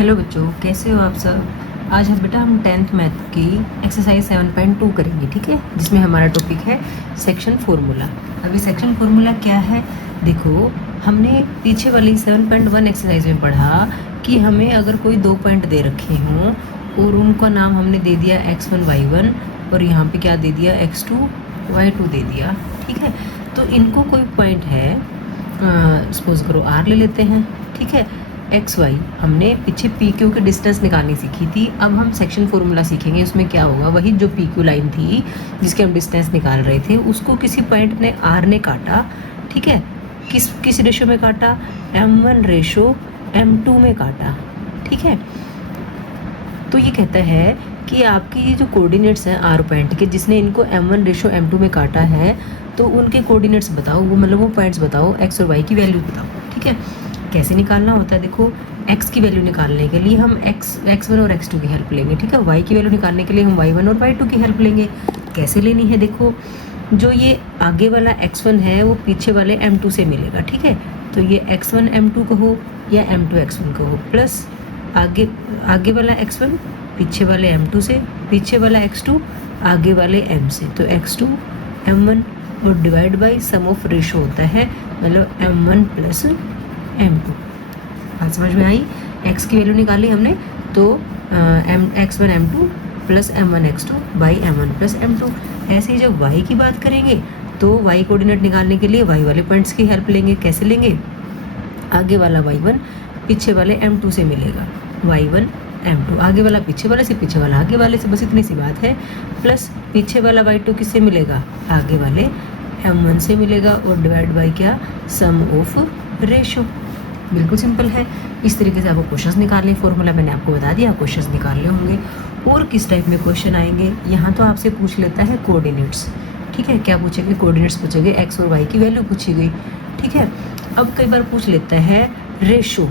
Hello बच्चों, कैसे हो आप सब। आज हम बेटा 10th मैथ की एक्सरसाइज 7.2 करेंगे, ठीक है, जिसमें हमारा टॉपिक है सेक्शन फार्मूला। अभी सेक्शन फार्मूला क्या है, देखो हमने पीछे वाली 7.1 एक्सरसाइज में पढ़ा कि हमें अगर कोई दो पॉइंट दे रखे हों और उनका नाम हमने दे दिया x1 y1 और यहाँ पे क्या दे दिया x2 y2 दे दिया, ठीक है। तो इनको कोई पॉइंट है, सपोज करो r ले लेते हैं, ठीक है। एक्स वाई हमने पीछे पी क्यू की डिस्टेंस निकालनी सीखी थी, अब हम सेक्शन फार्मूला सीखेंगे। उसमें क्या होगा, वही जो पी क्यू लाइन थी जिसके हम डिस्टेंस निकाल रहे थे, उसको किसी पॉइंट ने आर ने काटा, ठीक है। किस रेशो में काटा, m1 रेशो m2 में काटा, ठीक है। तो ये कहता है कि आपकी ये जो कोऑर्डिनेट्स हैं आर पॉइंट के, जिसने इनको m1 रेशो m2 में काटा है, तो उनके कोऑर्डिनेट्स बताओ, वो मतलब वो पॉइंट्स बताओ, x और y की वैल्यू बताओ, ठीक है। कैसे निकालना होता है, देखो x की वैल्यू निकालने के लिए हम x1 और x2 की हेल्प लेंगे, ठीक है। y की वैल्यू निकालने के लिए हम y1 और y2 की हेल्प लेंगे। कैसे लेनी है, देखो जो ये आगे वाला x1 है वो पीछे वाले m2 से मिलेगा, ठीक है। तो ये x1 m2 कहो या m2 x1 कहो, प्लस आगे वाला x1 पीछे वाले m2 से, पीछे वाला x2 आगे वाले m से, तो x2 m1 और divide by sum of ratio होता है, मतलब m1 प्लस m2। बात समझ में आई। x की वैल्यू निकाली हमने, तो x1 m2 plus m1 x2 by m1 plus m2। ऐसे ही जब y की बात करेंगे तो y कोऑर्डिनेट निकालने के लिए y वाले पॉइंट्स की हेल्प लेंगे। कैसे लेंगे, आगे वाला y1 पीछे वाले m2 से मिलेगा, y1 m2 आगे वाला पीछे वाले से, पीछे वाला आगे वाले से, बस इतनी सी बात है। प्लस पीछे वाला y2 किससे मिलेगा, आगे वाले m1 से मिलेगा, और डिवाइड बाई क्या, सम ऑफ रेशो। बिल्कुल सिंपल है। इस तरीके से आपको क्वेश्चंस निकालने, फॉर्मूला मैंने आपको बता दिया, क्वेश्चंस निकालने होंगे। और किस टाइप में क्वेश्चन आएंगे, यहाँ तो आपसे पूछ लेता है कोऑर्डिनेट्स, ठीक है। क्या पूछेंगे, कोऑर्डिनेट्स पूछेंगे, एक्स और वाई की वैल्यू पूछी गई, ठीक है। अब कई बार पूछ लेता है रेशो,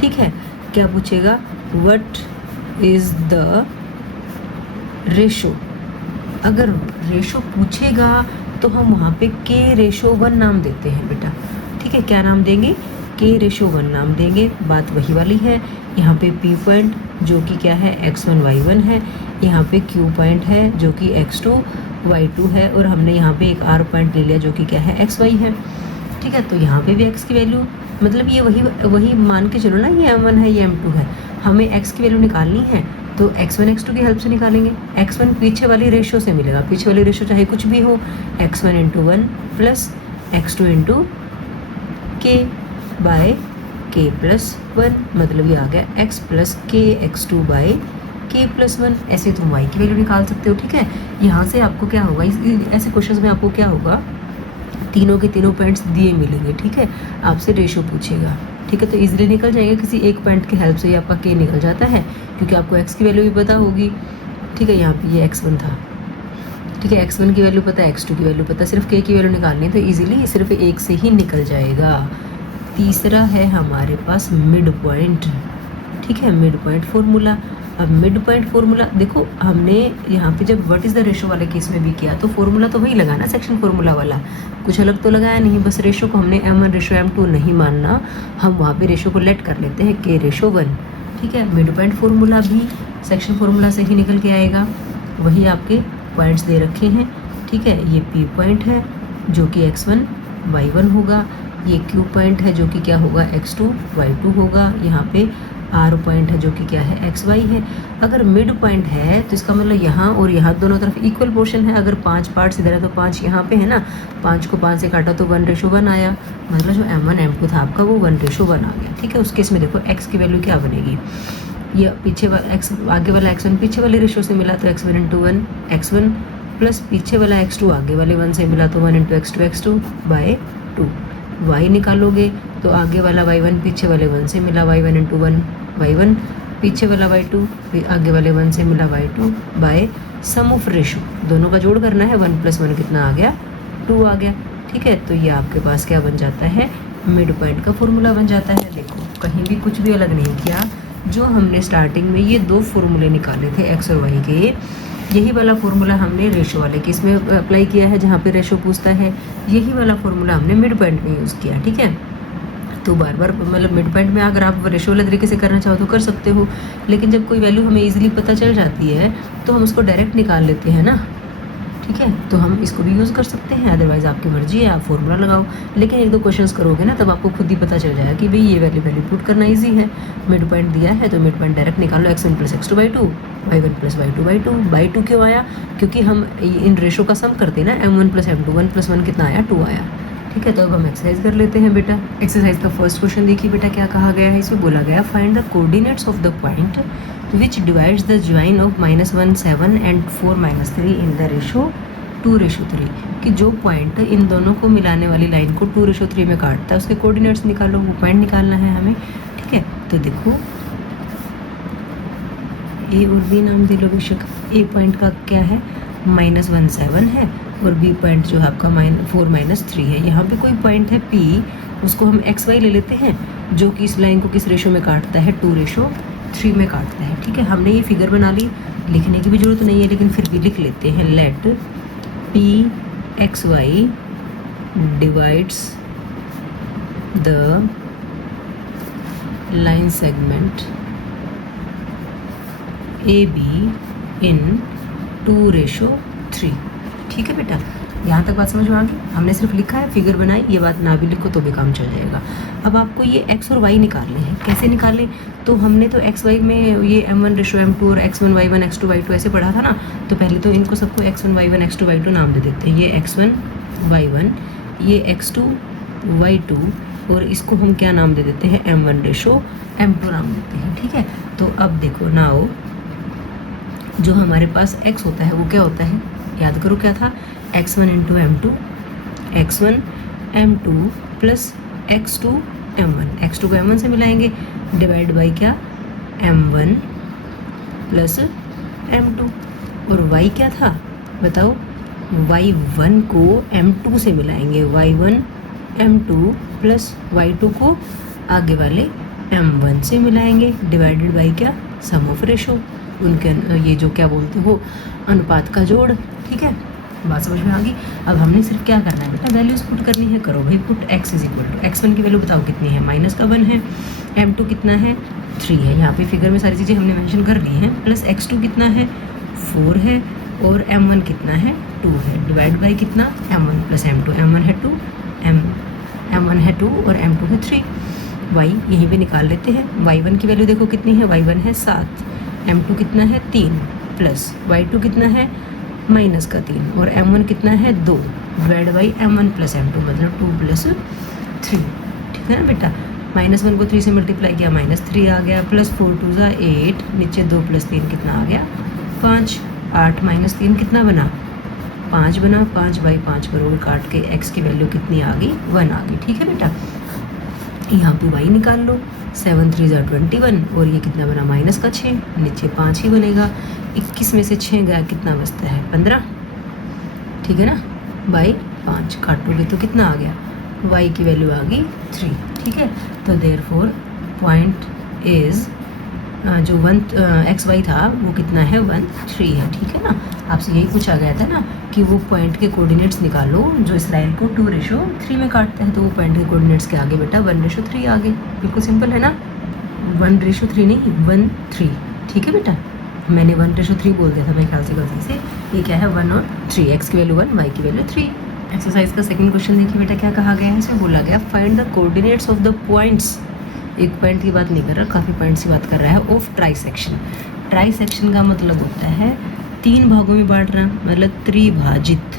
ठीक है। क्या पूछेगा, व्हाट इज द रेशो। अगर रेशो पूछेगा तो हम वहाँ पे k रेशो 1 नाम देते हैं बेटा, ठीक है। क्या नाम देंगे, k रेशो 1 नाम देंगे। बात वही वाली है। यहाँ पे p पॉइंट जो कि क्या है x1 y1 है, यहाँ पे q पॉइंट है जो कि x2 y2 है, और हमने यहाँ पे एक r पॉइंट ले लिया जो कि क्या है xy है, ठीक है। तो यहाँ पे भी x की वैल्यू, मतलब ये वही मान के चलो ना, ये m1 है ये m2 है, हमें x की वैल्यू निकालनी है तो x1 x2 की हेल्प से निकालेंगे। x1 पीछे वाली रेशो से मिलेगा, पीछे वाली रेशो चाहे कुछ भी हो, x1 × 1 plus x2 × k by k plus 1, मतलब ये आ गया x plus k x2 by k plus 1। ऐसे तुम y की वैल्यू निकाल सकते हो, ठीक है। यहाँ से आपको क्या होगा, ऐसे क्वेश्चन में आपको क्या होगा, तीनों के तीनों पॉइंट्स दिए मिलेंगे, ठीक है। आपसे रेशो पूछेगा, ठीक है, तो इजीली निकल जाएगा। किसी एक पॉइंट की हेल्प से ही आपका k निकल जाता है, क्योंकि आपको x की वैल्यू भी पता होगी, ठीक है। यहाँ पे ये x1 था, ठीक है, x1 की वैल्यू पता है, x2 की वैल्यू पता है, सिर्फ k की वैल्यू निकालनी है, तो इजीली सिर्फ एक से ही निकल जाएगा। तीसरा है हमारे पास मिड पॉइंट, ठीक है, मिड पॉइंट फार्मूला। अब मिड पॉइंट फार्मूला देखो, हमने यहाँ पे जब व्हाट इज़ द रेशो वाले केस में भी किया तो फार्मूला तो वही लगाना, सेक्शन फार्मूला वाला, कुछ अलग तो लगाया नहीं। बस रेशो को हमने m1 रेशो m2 नहीं मानना, हम वहाँ पे रेशो को लेट कर लेते हैं k रेशो 1, ठीक है। मिड पॉइंट फार्मूला भी सेक्शन फार्मूला से ही निकल के आएगा। वही आपके पॉइंट्स दे रखे हैं, ठीक है। ये p पॉइंट है जो कि x1 y1 होगा, ये q पॉइंट है जो कि क्या होगा, x2 y2 होगा, यहाँ पे r पॉइंट है जो कि क्या है, xy है। अगर मिड पॉइंट है तो इसका मतलब यहाँ और यहाँ दोनों तरफ इक्वल पोर्शन है। अगर 5 पार्ट्स इधर है तो 5 यहाँ पे है ना, 5 को 5 से काटा तो 1 रेशो 1 आया, मतलब जो m1 m2 था आपका वो 1 रेशो 1 आ गया, ठीक है। उस केस में देखो x की वैल्यू क्या बनेगी, ये पीछे वाला x, आगे वाला x1 पीछे वाले रेशो से मिला तो x1 × 1 x1 प्लस पीछे वाला x2 आगे वाले 1 से मिला तो 1 × x2 बाय 2। y निकालोगे तो आगे वाला y1 पीछे वाले 1 से मिला, y1 × 1 y1 पीछे वाला y2 आगे वाले 1 से मिला y2 bye some of ratio, दोनों का जोड़ करना है, 1 + 1 कितना आ गया, 2 आ गया, ठीक है। तो ये आपके पास क्या बन जाता है, मिड पॉइंट का फॉर्मूला बन जाता है। देखो कहीं भी कुछ भी अलग नहीं किया, जो हमने स्टार्टिंग में ये दो फॉर्मूले निकाले थे x और y के, यही वाला फॉर्मूला हमने रेशो वाले केस में अप्लाई किया है, जहाँ पे रेशो पूछता है, यही वाला फॉर्मूला हमने मिड पॉइंट में यूज़ किया, ठीक है। तो बार बार मतलब मिड पॉइंट में अगर आप रेशो वाले तरीके से करना चाहो तो कर सकते हो, लेकिन जब कोई वैल्यू हमें इजीली पता चल जाती है तो हम उसको डायरेक्ट निकाल लेते हैं ना, ठीक है। तो हम इसको भी यूज़ कर सकते हैं, अदरवाइज़ आपकी मर्जी है, आप फॉर्मूला लगाओ। लेकिन एक दो क्वेश्चंस करोगे ना तब आपको खुद ही पता चल जाएगा कि भाई ये वैल्यू पुट करना ईजी है। मिड पॉइंट दिया है तो मिड पॉइंट डायरेक्ट निकाल लो, x1 + x2/2, y1 + y2/2 क्यों आया? क्योंकि हम इन रेशो का सम करते हैं ना, m1 + m2, 1 + 1 कितना आया? 2 आया, ठीक है। तो अब हम एक्सरसाइज कर लेते हैं बेटा। एक्सरसाइज का फर्स्ट क्वेश्चन देखिए बेटा क्या कहा गया है। इसमें बोला गया find the coordinates of the point which divides the join of -1 7 and 4 -3 in the ratio 2:3, कि जो पॉइंट इन दोनों को मिलाने वाली लाइन को 2:3 में काटता है उसके कोऑर्डिनेट्स निकालो, वो पॉइंट निकालना है हमें, ठीक है। तो देखो ए और बी नाम दे लो बेशक। ए पॉइंट का क्या है? -1 7 है और बी पॉइंट जो है आपका 4 -3 है। यहाँ पे कोई पॉइंट है पी, उसको हम XY ले लेते हैं, जो कि इस लाइन को किस रेशो में काटता है? 2:3 में काटता है, ठीक है। हमने ये फिगर बना ली, लिखने की भी जरूरत नहीं है लेकिन फिर भी लिख लेते हैं। Let PXY divides the line segment AB in 2:3, ठीक है बेटा। यहाँ तक बात समझ में आ गई? हमने सिर्फ लिखा है, फिगर बनाई, ये बात ना भी लिखो तो भी काम चल जाएगा। अब आपको ये x और y निकालने हैं। कैसे निकालें? तो हमने तो XY में ये m1:m2 और x1 y1 x2 y2 ऐसे पढ़ा था ना, तो पहले तो इनको सबको x1 y1 x2 y2 नाम दे देते हैं। ये x1 y1, ये x2 y2 और इसको हम क्या नाम दे देते हैं? m1:m2 नाम देते हैं, ठीक है। तो अब देखो नाउ जो हमारे पास x होता है वो क्या होता है? याद करो क्या था? x1 × m2, x1 m2 + x2 m1, x2 को m1 से मिलाएंगे, डिवाइड बाई क्या? m1 + m2। और y क्या था बताओ? y1 को m2 से मिलाएंगे, y1 m2 + y2 को आगे वाले m1 से मिलाएंगे, डिवाइडेड बाई क्या? सम ऑफ रेशो, उनके ये जो क्या बोलते हो अनुपात का जोड़, ठीक है। बात समझ में आ गई? अब हमने सिर्फ क्या करना है बेटा? वैल्यूज पुट करनी है। करो भाई पुट। x = x1 की वैल्यू बताओ कितनी है? -1 है, m2 कितना है? 3 है, यहाँ पे फिगर में सारी चीज़ें हमने मेंशन कर ली हैं, प्लस x2 कितना है? 4 है और m1 कितना है? 2 है, डिवाइड बाई कितना? m1 + m2, m1 है 2, m1 है 2 और m2 है 3। y यहीं पे निकाल लेते हैं। y1 की वैल्यू देखो कितनी है? y1 है 7, m2 कितना है? 3, प्लस y2 कितना है? -3 और m1 कितना है? 2, डिवाइड बाई m1 + m2 मतलब 2 + 3, ठीक है ना बेटा। -1 को 3 से मल्टीप्लाई किया, -3 आ गया, प्लस 4 × 2 = 8, नीचे 2 + 3 कितना आ गया? 5, 8 - 3 कितना बना? 5 बना। 5/5 करोगे काट के x की वैल्यू कितनी आ गई? 1 आ गई, ठीक है बेटा। यहाँ पे y निकाल लो, 7 × 3 = 21 और ये कितना बना? -6, नीचे 5 ही बनेगा। 21 में से 6 गया, कितना बचता है? 15, ठीक है ना, बाई 5 काटोगे तो कितना आ गया? y की वैल्यू आ गई 3, ठीक है। तो देयरफॉर पॉइंट इज जो XY था वो कितना है? 1 3 है, ठीक है ना। आपसे यही पूछा गया था ना कि वो पॉइंट के कोऑर्डिनेट्स निकालो जो इस लाइन को 2:3 में काटता है, तो वो पॉइंट के कोऑर्डिनेट्स के आगे बेटा 1:3 आ गए। बिल्कुल सिंपल है ना, 1:3 नहीं 1 3, ठीक है बेटा। मैंने 1:3 बोल दिया था मेरे ख्याल से गलती से। ये क्या है? 1 और 3, x की वैल्यू 1, y की वैल्यू 3। एक्सरसाइज का सेकंड क्वेश्चन देखिए बेटा क्या कहा गया है। इसमें बोला गया find the coordinates of the points, एक पॉइंट की बात नहीं कर रहा, काफ़ी पॉइंट्स की बात कर रहा है, ऑफ ट्राइसेक्शन। ट्राइसेक्शन का मतलब होता है 3 भागों में बांटना, मतलब त्रिभाजित,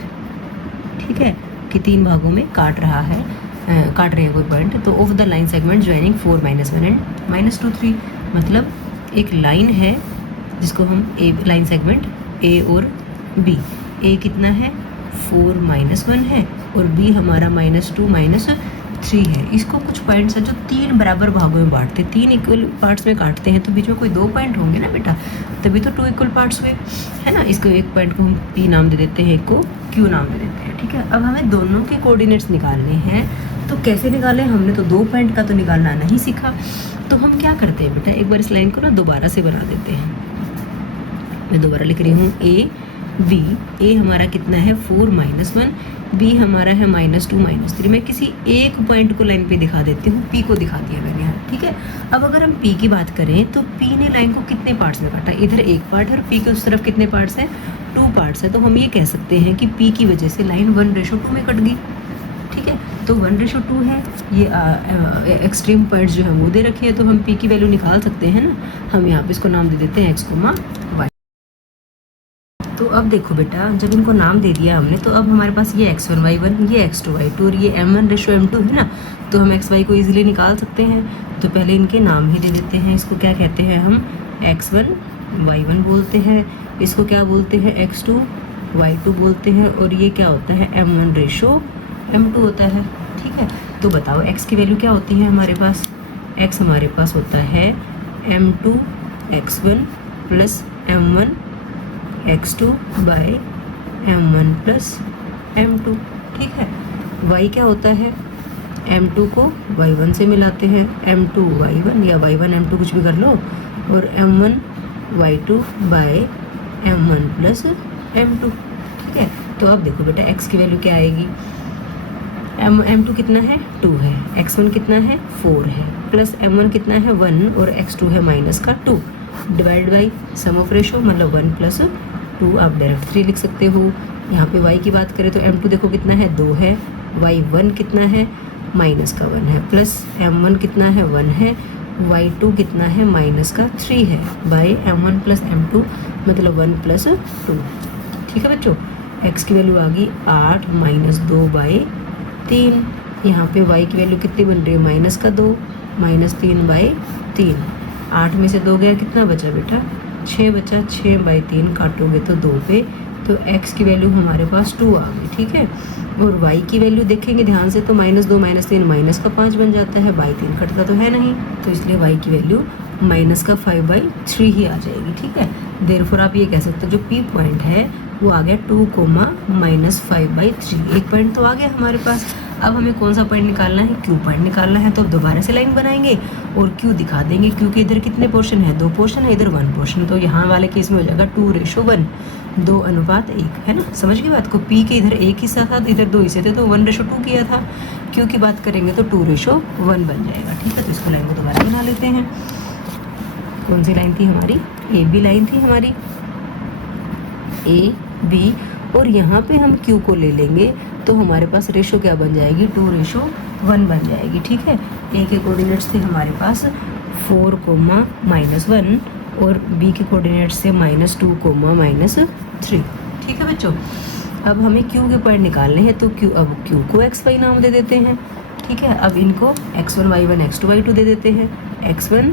ठीक है, कि 3 भागों में काट रहा है, काट रहे हैं कोई पॉइंट। तो of the line segment joining 4 - 1 and -2 3, मतलब एक लाइन है जिसको हम ए लाइन सेगमेंट ए और बी, ए कितना है? 4 - 1 है और बी हमारा -2 - 3 है। इसको कुछ पॉइंट्स है जो 3 बराबर भागों में बांटते, 3 इक्वल पार्ट्स में काटते हैं, तो बीच में कोई 2 पॉइंट होंगे ना बेटा, तभी तो 2 इक्वल पार्ट्स हुए, है ना। इसको एक पॉइंट को हम P नाम दे देते हैं, एक को Q नाम दे देते हैं, ठीक है। अब हमें दोनों के कोऑर्डिनेट्स निकालने हैं, तो कैसे निकालें? हमने तो 2 पॉइंट का तो निकालना नहीं सीखा, तो हम क्या करते हैं बेटा, एक बार इस लाइन को ना दोबारा से बना देते हैं। मैं दोबारा लिख रही हूँ A B, A हमारा कितना है? 4 - 1, बी हमारा है -2 -3। मैं किसी एक पॉइंट को लाइन पे दिखा देती हूँ, पी को दिखा दिया मैंने यहाँ, ठीक है। अब अगर हम पी की बात करें तो पी ने लाइन को कितने पार्ट्स में काटा, इधर एक पार्ट है और पी के उस तरफ कितने पार्ट्स हैं, 2 पार्ट्स है। तो हम ये कह सकते हैं कि पी की वजह से लाइन 1:2 में कट गई, ठीक है। तो 1:2 है, ये एक्सट्रीम पॉइंट्स जो है वो दे रखे हैं, तो हम पी की वैल्यू निकाल सकते हैं ना। हम यहाँ पे इसको नाम दे देते हैं x, y। तो अब देखो बेटा, जब इनको नाम दे दिया हमने, तो अब हमारे पास ये x1 y1, ये x2 y2 और ये m1:m2 है ना। तो हम x y को इजीली निकाल सकते हैं। तो पहले इनके नाम ही दे देते हैं। इसको क्या कहते हैं हम, x1 y1 बोलते हैं, इसको क्या बोलते हैं, x2 y2 बोलते हैं, और ये क्या होता है, m1:m2 होता है, ठीक है। तो बताओ x की वैल्यू क्या होती है हमारे पास, x हमारे पास होता है m2 x1 plus m1 x2 bye m1 plus m2, ठीक है। y क्या होता है, m2 को y1 से मिलाते हैं, m2 y1 या y1 m2 कुछ भी कर लो, और m1 y2 bye m1 plus m2, ठीक है। तो अब देखो बेटा x की वैल्यू क्या आएगी, m2 कितना है, 2 है, x1 कितना है, 4 है, प्लस m1 कितना है, 1, और x2 है -2, divide by sum of ratio, मतलब 1 + 2, आप डायरेक्ट 3 लिख सकते हो। यहाँ पे y की बात करें तो m2 देखो कितना है, 2 है, y1 कितना है, -1 है, प्लस m1 कितना है, 1 है, y2 कितना है, -3 है, बाई m1 प्लस m2 मतलब 1 + 2, ठीक है बच्चों। x की वैल्यू आ गई 8 - 2/3। यहाँ पे y की वैल्यू कितनी बन रही है, -2 -3/3। 8 में से 2 गया, कितना बचा बेटा, 6 बचा, 6/3 काटोगे तो 2 पे, तो x की वैल्यू हमारे पास 2 आ गई, ठीक है। और y की वैल्यू देखेंगे ध्यान से तो -2 -3 -5 बन जाता है, बाई 3 कटता तो है नहीं, तो इसलिए y की वैल्यू -5/3 ही आ जाएगी, ठीक है। देयरफॉर आप ये कह सकते हो जो p पॉइंट है वो आ गया 2, -5/3। एक पॉइंट तो आ गया हमारे पास। अब हमें कौन सा पॉइंट निकालना है, Q पॉइंट निकालना है। तो दोबारा से लाइन बनाएंगे और Q दिखा देंगे, क्योंकि इधर कितने पोर्शन है, 2 पोर्शन है, इधर 1 पोर्शन, तो यहाँ वाले केस में हो जाएगा 2:1, 2:1, है ना। समझ गई बात को, P के इधर 1 हिस्सा था, इधर 2 हिस्से थे, तो 1:2 किया था। Q की बात करेंगे तो 2:1 बन जाएगा, ठीक है। तो इसको लाइन को दोबारा बना लेते हैं। कौन सी लाइन थी हमारी, AB लाइन थी हमारी, AB, और यहाँ पे हम Q को ले लेंगे तो हमारे पास रेशो क्या बन जाएगी, 2:1 बन जाएगी, ठीक है। A के कोऑर्डिनेट्स थे हमारे पास 4, -1, और B के कोऑर्डिनेट्स थे -2, -3, ठीक है बच्चों। अब हमें Q के पॉइंट निकालने हैं, तो अब Q को XY नाम दे देते हैं, ठीक है। अब इनको x1 y1 x2 y2 दे देते हैं, x1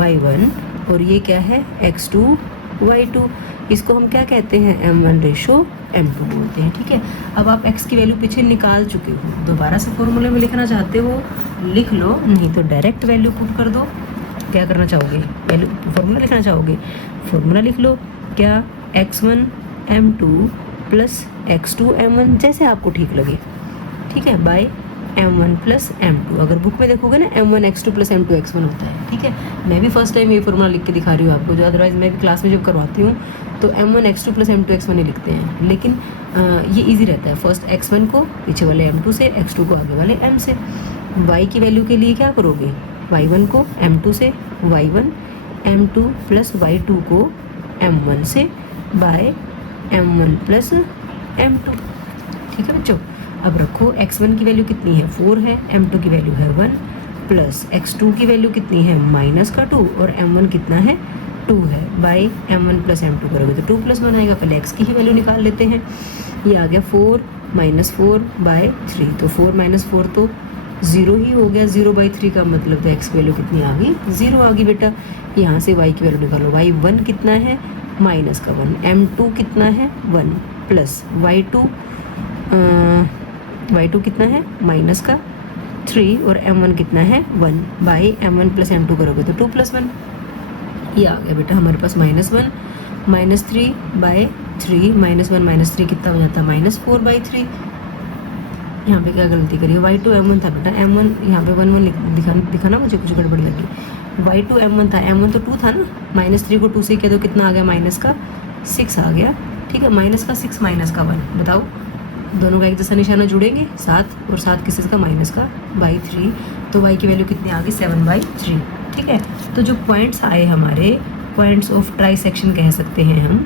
y1, और ये क्या है, x2 y2। इसको हम क्या कहते हैं, m1:m2 बोलते हैं, ठीक है। अब आप x की वैल्यू पीछे निकाल चुके हो, दोबारा से फॉर्मूले में लिखना चाहते हो लिख लो, नहीं तो डायरेक्ट वैल्यू पुट कर दो। क्या करना चाहोगे, वैल्यू फॉर्मूला लिखना चाहोगे, फॉर्मूला लिख लो, क्या, x1 m2 plus x2 m1, जैसे आपको ठीक लगे, ठीक है, बाय m1 प्लस m2। अगर बुक में देखोगे ना m1 x2 plus m2 x1 होता है, ठीक है। मैं भी फर्स्ट टाइम ये फॉर्मूला लिख के दिखा रही हूँ आपको, जो अदरवाइज मैं भी क्लास में जब करवाती हूँ तो m1 x2 plus m2 x1 ही लिखते हैं, लेकिन ये इजी रहता है। फर्स्ट x1 को पीछे वाले m2 से, x2 को आगे वाले m से। y की वैल्यू के लिए क्या करोगे, y1 को m2 से, y1 m2 प्लस y2 को m1 से, बाय m1 प्लस m2, ठीक है बच्चों। अब रखो x1 की वैल्यू कितनी है, 4 है, m2 की वैल्यू है 1, प्लस x2 की वैल्यू कितनी है, -2, और m1 कितना है, 2 है, बाई m1 प्लस m2 करोगे तो 2 + 1 आएगा। पहले x की ही वैल्यू निकाल लेते हैं। ये आ गया 4 -4/3, तो 4 - 4 तो 0 ही हो गया, 0/3 का मतलब तो x की वैल्यू कितनी आ गई, 0 आ गई बेटा। यहाँ से y की वैल्यू निकालो, y1 कितना है, -1, m2 कितना है, 1, प्लस y2 कितना है, -3, और m1 कितना है, 1, बाई m1 प्लस m2 करोगे तो 2 + 1, ये आ गया बेटा हमारे पास -1 -3/3, -1 -3 कितना हो जाता है, -4/3। यहाँ पे क्या गलती करी है, y2 m1 था बेटा, m1 यहाँ पे 1 1 दिखाना, मुझे कुछ गड़बड़ लगी। y2 m1 था, m1 तो 2 था ना, -3 को 2 से किया तो कितना आ गया, -6 आ गया, ठीक है। -6 -1 बताओ दोनों का एक जैसा निशाना जुड़ेंगे 7 और 7 किस का माइनस का बाई 3, तो y की वैल्यू कितनी आ गई 7/3। ठीक है, तो जो पॉइंट्स आए हमारे पॉइंट्स ऑफ ट्राइसेक्शन कह सकते हैं हम,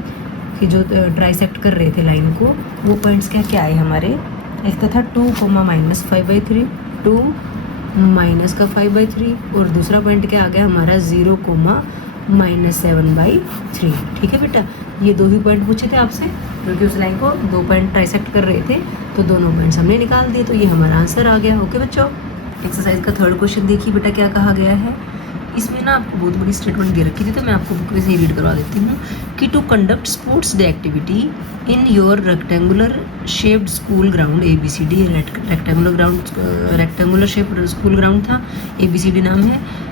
कि जो ट्राइसेक्ट कर रहे थे लाइन को, वो पॉइंट्स क्या क्या आए हमारे। एक तो था 2, -5/3, 2 माइनस का 5/3, और दूसरा पॉइंट क्या आ गया हमारा 0, -7/3। ठीक है बेटा, ये 2 ही पॉइंट पूछे थे आपसे, क्योंकि उस लाइन को 2 पॉइंट ट्राइसेक्ट कर रहे थे, तो दोनों पॉइंट्स हमने निकाल दिए, तो ये हमारा आंसर आ गया। ओके बच्चों, एक्सरसाइज का 3rd क्वेश्चन देखिए बेटा क्या कहा गया है। इसमें ना आपको बहुत बड़ी स्टेटमेंट दे रखी थी, तो मैं आपको बुक में से ही रीड करवा देती हूँ कि to conduct sports day activity in your rectangular shaped school ground ABCD, rectangular shaped school ground था, ABCD नाम है।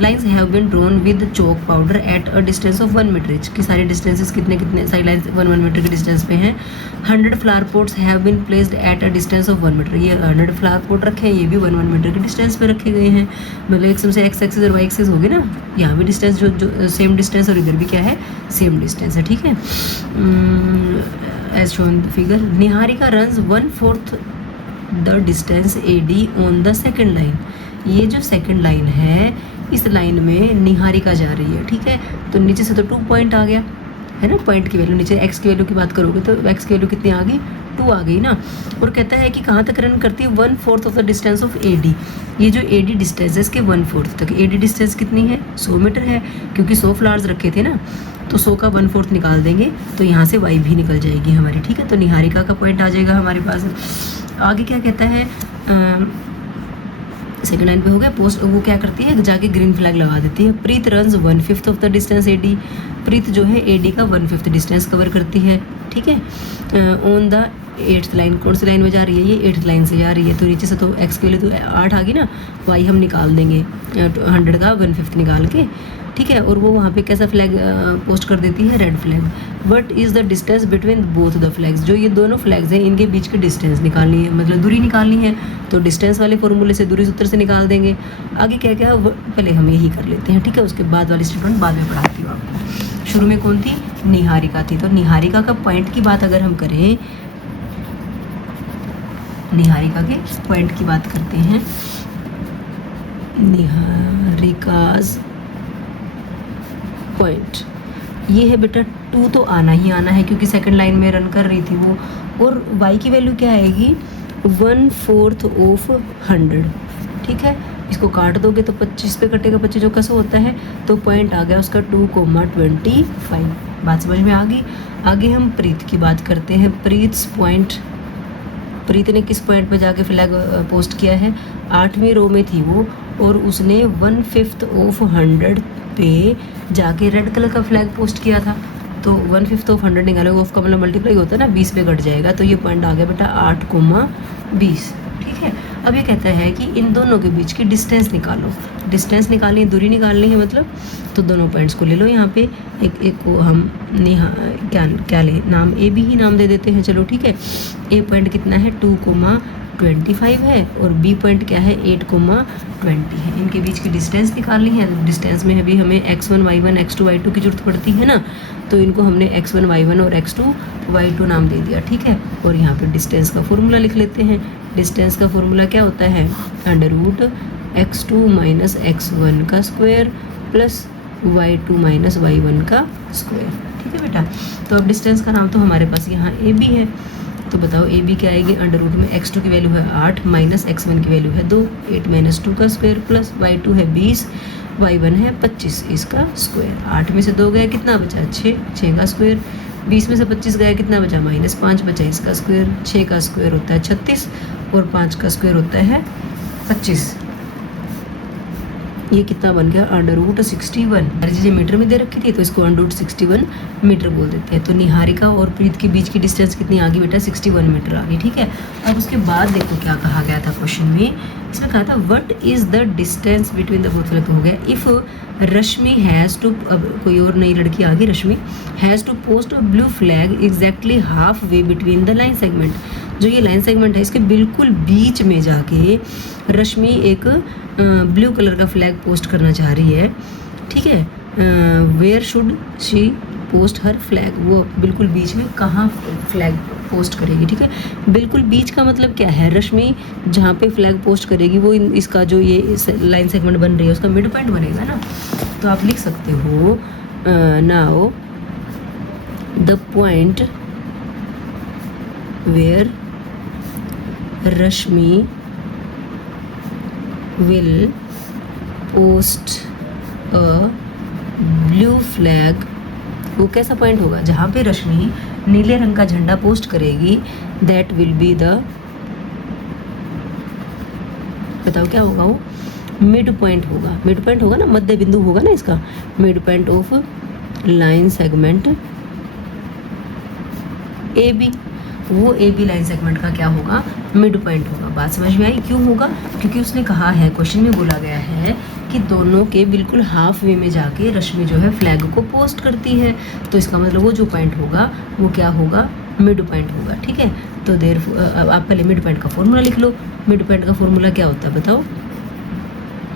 Lines have been drawn with chalk powder at a distance of 1 metre each, कि सारे distances कितने सारी lines 1 metre के distance पे हैं। 100 flower pots have been placed at a distance of 1 metre, ये 100 फ्लावर पॉट रखे हैं, ये भी 1 मीटर के डिस्टेंस पे रखे गए हैं। मतलब एक से एक्स एक्सिस और वाई एक्सिस होगी ना, यहाँ भी डिस्टेंस जो सेम डिस्टेंस, और इधर भी क्या है सेम डिस्टेंस है। ठीक है, as shown figure, Niharika runs 1/4 the distance AD on the second line. ये जो सेकंड लाइन है, इस लाइन में निहारिका जा रही है। ठीक है, तो नीचे से तो 2 पॉइंट आ गया है ना, पॉइंट की वैल्यू नीचे x की वैल्यू की बात करोगे तो x की वैल्यू कितनी आ गई 2 आ गई ना। और कहता है कि कहाँ तक रन करती है 1/4 of the distance of AD, ये जो AD डिस्टेंस है इसके 1/4 तक। AD डिस्टेंस कितनी है 100 मीटर है, क्योंकि 100 फ्लावर्स रखे थे ना, तो 100 का 1/4 निकाल देंगे तो यहाँ से y भी निकल जाएगी हमारी। ठीक है, तो निहारिका का पॉइंट आ जाएगा हमारे पास। आगे क्या कहता है, सेकंड लाइन पे हो गया पोस्ट, वो क्या करती है जाके ग्रीन फ्लैग लगा देती है। Preet runs 1/5 of the distance AD, Preet जो है AD का 1/5 डिस्टेंस कवर करती है। ठीक है, ऑन द 8th लाइन, कौन सी लाइन में जा रही है ये 8th लाइन से जा रही है, तो नीचे से तो x के लिए तो 8 आ गई ना, y हम निकाल देंगे 100 का 1/5 निकाल के। ठीक है, और वो वहाँ पे कैसा फ्लैग पोस्ट कर देती है, red flag. What is the distance between both the flags, जो ये दोनों फ्लैग्स हैं इनके बीच की डिस्टेंस निकालनी है, मतलब दूरी निकालनी है, तो डिस्टेंस वाले फॉर्मूले से दूरी सूत्र से निकाल देंगे। आगे क्या क्या पहले हम यही कर लेते हैं। ठीक है, उसके बाद वाली स्टेटमेंट बाद में पढ़ाती हूँ आपको। शुरू में कौन थी, निहारिका थी, तो निहारिका का पॉइंट की बात अगर हम करें, निहारिका के पॉइंट की बात करते हैं, निहारिकाज पॉइंट ये है बेटा 2 तो आना ही आना है, क्योंकि सेकंड लाइन में रन कर रही थी वो, और y की वैल्यू क्या आएगी 1/4 ऑफ 100। ठीक है, इसको काट दोगे तो 25 पे कटेगा, 25 जो कैसे होता है, तो पॉइंट आ गया उसका 2,25। बात समझ में आ गई। आगे हम प्रीत की बात करते हैं। प्रीत पॉइंट, प्रीत ने किस पॉइंट पे जाके फ्लैग पोस्ट किया है, 8वीं रो में थी वो, और उसने 1/5 ऑफ 100 पे जाके रेड कलर का फ्लैग पोस्ट किया था। तो 1/5 ऑफ 100 निकालोगे, ऑफ का मतलब मल्टीप्लाई होता है ना, 20 पे कट जाएगा, तो ये पॉइंट आ गया बेटा 8,20। ठीक है, अब ये कहता है कि इन दोनों के बीच की डिस्टेंस निकालो। डिस्टेंस निकालनी है, दूरी निकालनी है मतलब, तो दोनों पॉइंट्स को ले लो यहाँ पे। एक को हम क्या ले, नाम ए बी ही नाम दे देते हैं, चलो ठीक है। ए पॉइंट कितना है 2,25 है, और बी पॉइंट क्या है 8,20 है। इनके बीच की डिस्टेंस निकालनी है। डिस्टेंस में अभी हमें x1 y1 x2 y2 की जरूरत पड़ती है ना, तो इनको हमने x1 y1 और x2 y2 नाम दे दिया। ठीक है, और यहाँ पे डिस्टेंस का फॉर्मूला लिख लेते हैं। डिस्टेंस का फॉर्मूला क्या होता है, √x2 माइनस x1 का square plus y2 minus y1 का स्क्वायर। ठीक है बेटा, तो अब डिस्टेंस का नाम तो हमारे पास यहाँ ए बी है, तो बताओ ए बी क्या आएगी, √ में x2 की वैल्यू है 8 माइनस x1 की वैल्यू है 2, 8 माइनस 2 का स्क्वायर प्लस y2 है 20, y1 है 25, इसका स्क्वायर। 8 में से 2 गया कितना बचा 6, 6 का स्क्वायर। 20 में से 25 गया कितना बचा -5 बचा, इसका स्क्वायर। 6 का स्क्वायर होता है 36 और 5 का स्क्वायर होता है 25। ये कितना बन गया √61। हर चीज़ें मीटर में दे रखी थी तो इसको √61 मीटर बोल देते हैं। तो निहारिका और प्रीत के बीच की डिस्टेंस कितनी आ गई बेटा 61 मीटर आ गई। ठीक है, अब उसके बाद देखो क्या कहा गया था क्वेश्चन में। इसमें कहा था what is the distance between the both flag. हो गया इफ़ रश्मि हैज़ टू, अब कोई और नई लड़की आ गई, Rashmi has to post a blue flag exactly half way between the line segment. जो ये लाइन सेगमेंट है इसके बिल्कुल बीच में जाके रश्मि एक ब्लू कलर का फ्लैग पोस्ट करना चाह रही है। ठीक है, where should she post her flag, वो बिल्कुल बीच में कहाँ फ्लैग पोस्ट करेगी, ठीक है। बिल्कुल बीच का मतलब क्या है, रश्मि जहाँ पे फ्लैग पोस्ट करेगी वो इसका जो ये लाइन सेगमेंट बन रही है उसका मिड पॉइंट बनेगा ना। तो आप लिख सकते हो now the point where Rashmi will post a blue flag, वो कैसा पॉइंट होगा जहाँ पे रश्मि नीले रंग का झंडा पोस्ट करेगी, दैट विल बी द, बताओ क्या होगा वो, मिड पॉइंट होगा। मिड पॉइंट होगा ना, मध्य बिंदु होगा ना इसका, mid point of line segment A B, वो ए बी लाइन सेगमेंट का क्या होगा, मिड पॉइंट होगा। बात समझ में आई? क्यों होगा? क्योंकि उसने कहा है, क्वेश्चन में बोला गया है कि दोनों के बिल्कुल हाफ वे में जाके रश्मि जो है फ्लैग को पोस्ट करती है, तो इसका मतलब वो जो पॉइंट होगा वो क्या होगा, मिड पॉइंट होगा, ठीक है। तो देर आप पहले मिड पॉइंट का फॉर्मूला लिख लो। मिड पॉइंट का फॉर्मूला क्या होता है बताओ?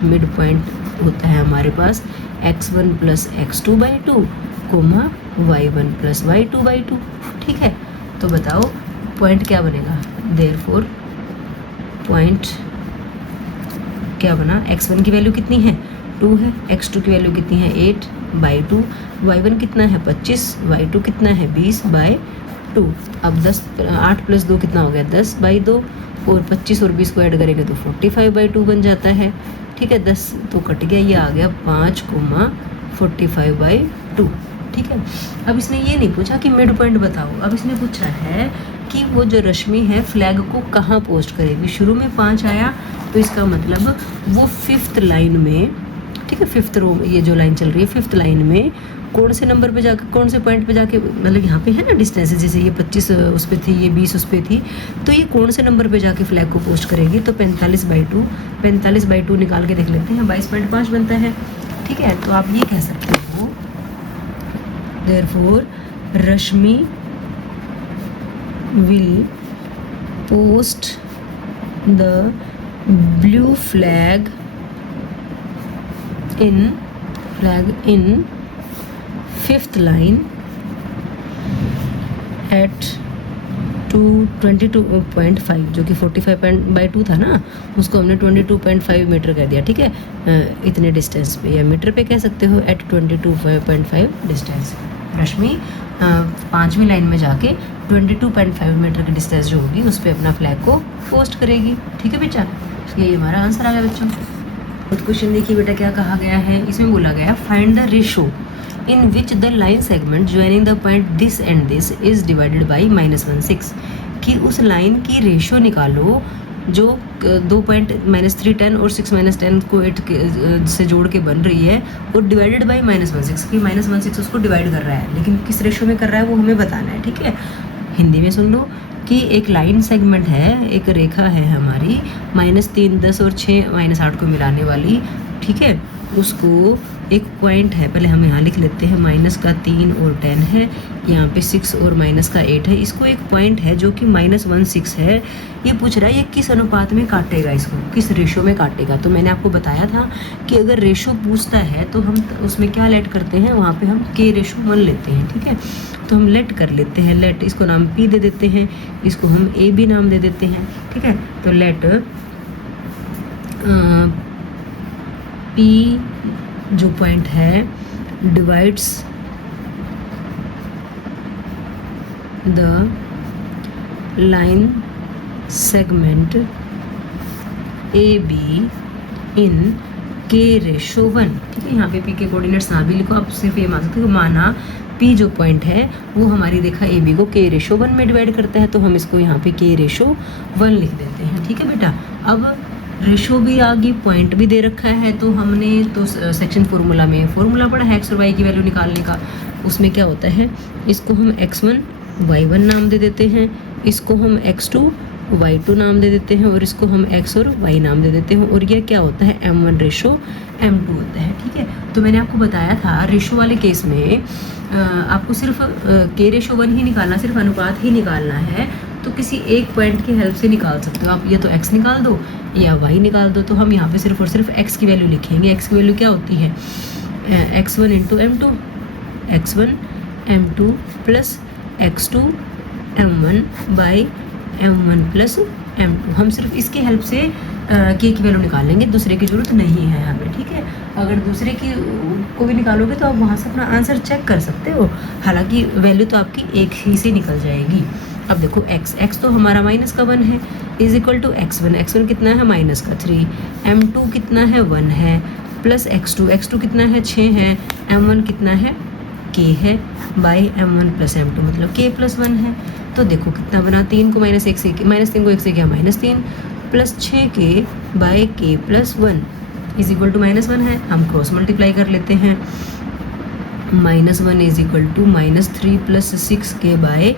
मिड पॉइंट होता है हमारे पास x1 + x2/2 coma y1 + y2/2, ठीक है। तो बताओ पॉइंट क्या बनेगा, देयरफॉर पॉइंट क्या बना, x1 की वैल्यू कितनी है 2 है, x2 की वैल्यू कितनी है 8/2, y1 कितना है 25, y2 कितना है 20/2। अब 8 + 2 कितना हो गया 10/2, और 25 और 20 को ऐड करेंगे तो 45/2 बन जाता है, ठीक है। 10 तो कट गया, ये आ गया 5,45/2, ठीक है। अब इसने ये नहीं पूछा कि मिड पॉइंट बताओ, अब इसने पूछा है कि वो जो रश्मि है फ्लैग को कहाँ पोस्ट करेगी। शुरू में 5 आया तो इसका मतलब वो 5th लाइन में, ठीक है, 5th रो, ये जो लाइन चल रही है 5th लाइन में कौन से नंबर पे जाकर, कौन से पॉइंट पे जाके, मतलब यहाँ पे है ना डिस्टेंस, जैसे ये 25 उस पर थी, ये 20 उस पर थी, तो ये कौन से नंबर पे जाके फ्लैग को पोस्ट करेगी। तो 45/2, 45/2 निकाल के देख लेते हैं, 22.5 बनता है, ठीक है। तो आप ये कह सकते हो therefore Rashmi will post the blue flag in 5th line at 22.5, जो कि 45/2 था ना, उसको हमने 22.5 मीटर कर दिया, ठीक है। इतने डिस्टेंस पे, या मीटर पे कह सकते हो, एट 22.5 डिस्टेंस रश्मि 5वीं लाइन में जाके 22.5 मीटर की डिस्टेंस जो होगी उस पर अपना फ्लैग को पोस्ट करेगी, ठीक है बच्चा। यही हमारा आंसर आ गया बच्चों। खुद क्वेश्चन देखिए बेटा क्या कहा गया है, इसमें बोला गया find the ratio in which the line segment joining the point this and this is divided by -1/6, कि उस लाइन की रेशो निकालो जो 2 पॉइंट -310 और 6-10 को 8 से जोड़ के बन रही है, और डिवाइडेड बाई -1/6, कि -1/6 उसको डिवाइड कर रहा है, लेकिन किस रेशो में कर रहा है वो हमें बताना है, ठीक है। हिंदी में सुन लो कि एक लाइन सेगमेंट है, एक रेखा है हमारी -3, 10 और 6 -8 को मिलाने वाली, ठीक है। उसको एक पॉइंट है, पहले हम यहाँ लिख लेते हैं, -3 और 10 है, यहाँ पे 6 और -8 है, इसको एक पॉइंट है जो कि -1/6 है। ये पूछ रहा है ये किस अनुपात में काटेगा, इसको किस रेशो में काटेगा। तो मैंने आपको बताया था कि अगर रेशो पूछता है तो हम उसमें क्या लेट करते हैं, वहाँ पे हम K/1 लेते हैं, ठीक है। तो हम लेट कर लेते हैं, लेट इसको नाम P दे देते हैं, इसको हम AB नाम दे देते हैं, ठीक है। तो लेट P जो पॉइंट है divides the line segment AB in K/1, ठीक है। यहाँ पे P के कोऑर्डिनेट्स ना भी लिखो, आप सिर्फ ये मान सकते हो, माना P जो पॉइंट है वो हमारी रेखा AB को K/1 में डिवाइड करता है, तो हम इसको यहाँ पे K/1 लिख देते हैं, ठीक है बेटा। अब रेशो भी आ गई, पॉइंट भी दे रखा है, तो हमने तो सेक्शन फार्मूला में फार्मूला पढ़ा है x और y की वैल्यू निकालने का। उसमें क्या होता है, इसको हम x1 y1 नाम दे देते हैं, इसको हम x2 y2 नाम दे देते हैं, और इसको हम x और y नाम दे देते हैं, और यह क्या होता है m1/m2 होता है, ठीक है। तो मैंने आपको बताया था रेशो वाले केस में आपको सिर्फ K/1 ही निकालना, सिर्फ अनुपात ही निकालना है, तो किसी एक पॉइंट की हेल्प से निकाल सकते हो आप, या तो x निकाल दो या y निकाल दो। तो हम यहाँ पे सिर्फ और सिर्फ x की वैल्यू लिखेंगे। x की वैल्यू क्या होती है, x1 × m2, x1 m2 plus x2 m1 by m1 plus m2। हम सिर्फ इसकी हेल्प से के की वैल्यू निकाल लेंगे, दूसरे की ज़रूरत नहीं है हमें, ठीक है। अगर दूसरे की को भी निकालोगे तो आप वहाँ से अपना आंसर चेक कर सकते हो, हालांकि वैल्यू तो आपकी एक ही से निकल जाएगी। अब देखो x तो हमारा माइनस का 1 है, इज इक्वल टू x1 कितना है माइनस का 3, m2 कितना है 1 है, प्लस x2 कितना है 6 है, m1 कितना है k है, बाई m1 प्लस m2 मतलब k प्लस 1 है। तो देखो कितना बना, 3 को माइनस 1 से माइनस 3 को 1 से किया -3 plus 6k by k plus 1 is equal to -1 है। हम क्रॉस मल्टीप्लाई कर लेते हैं, -1 is equal to -3 plus 6k by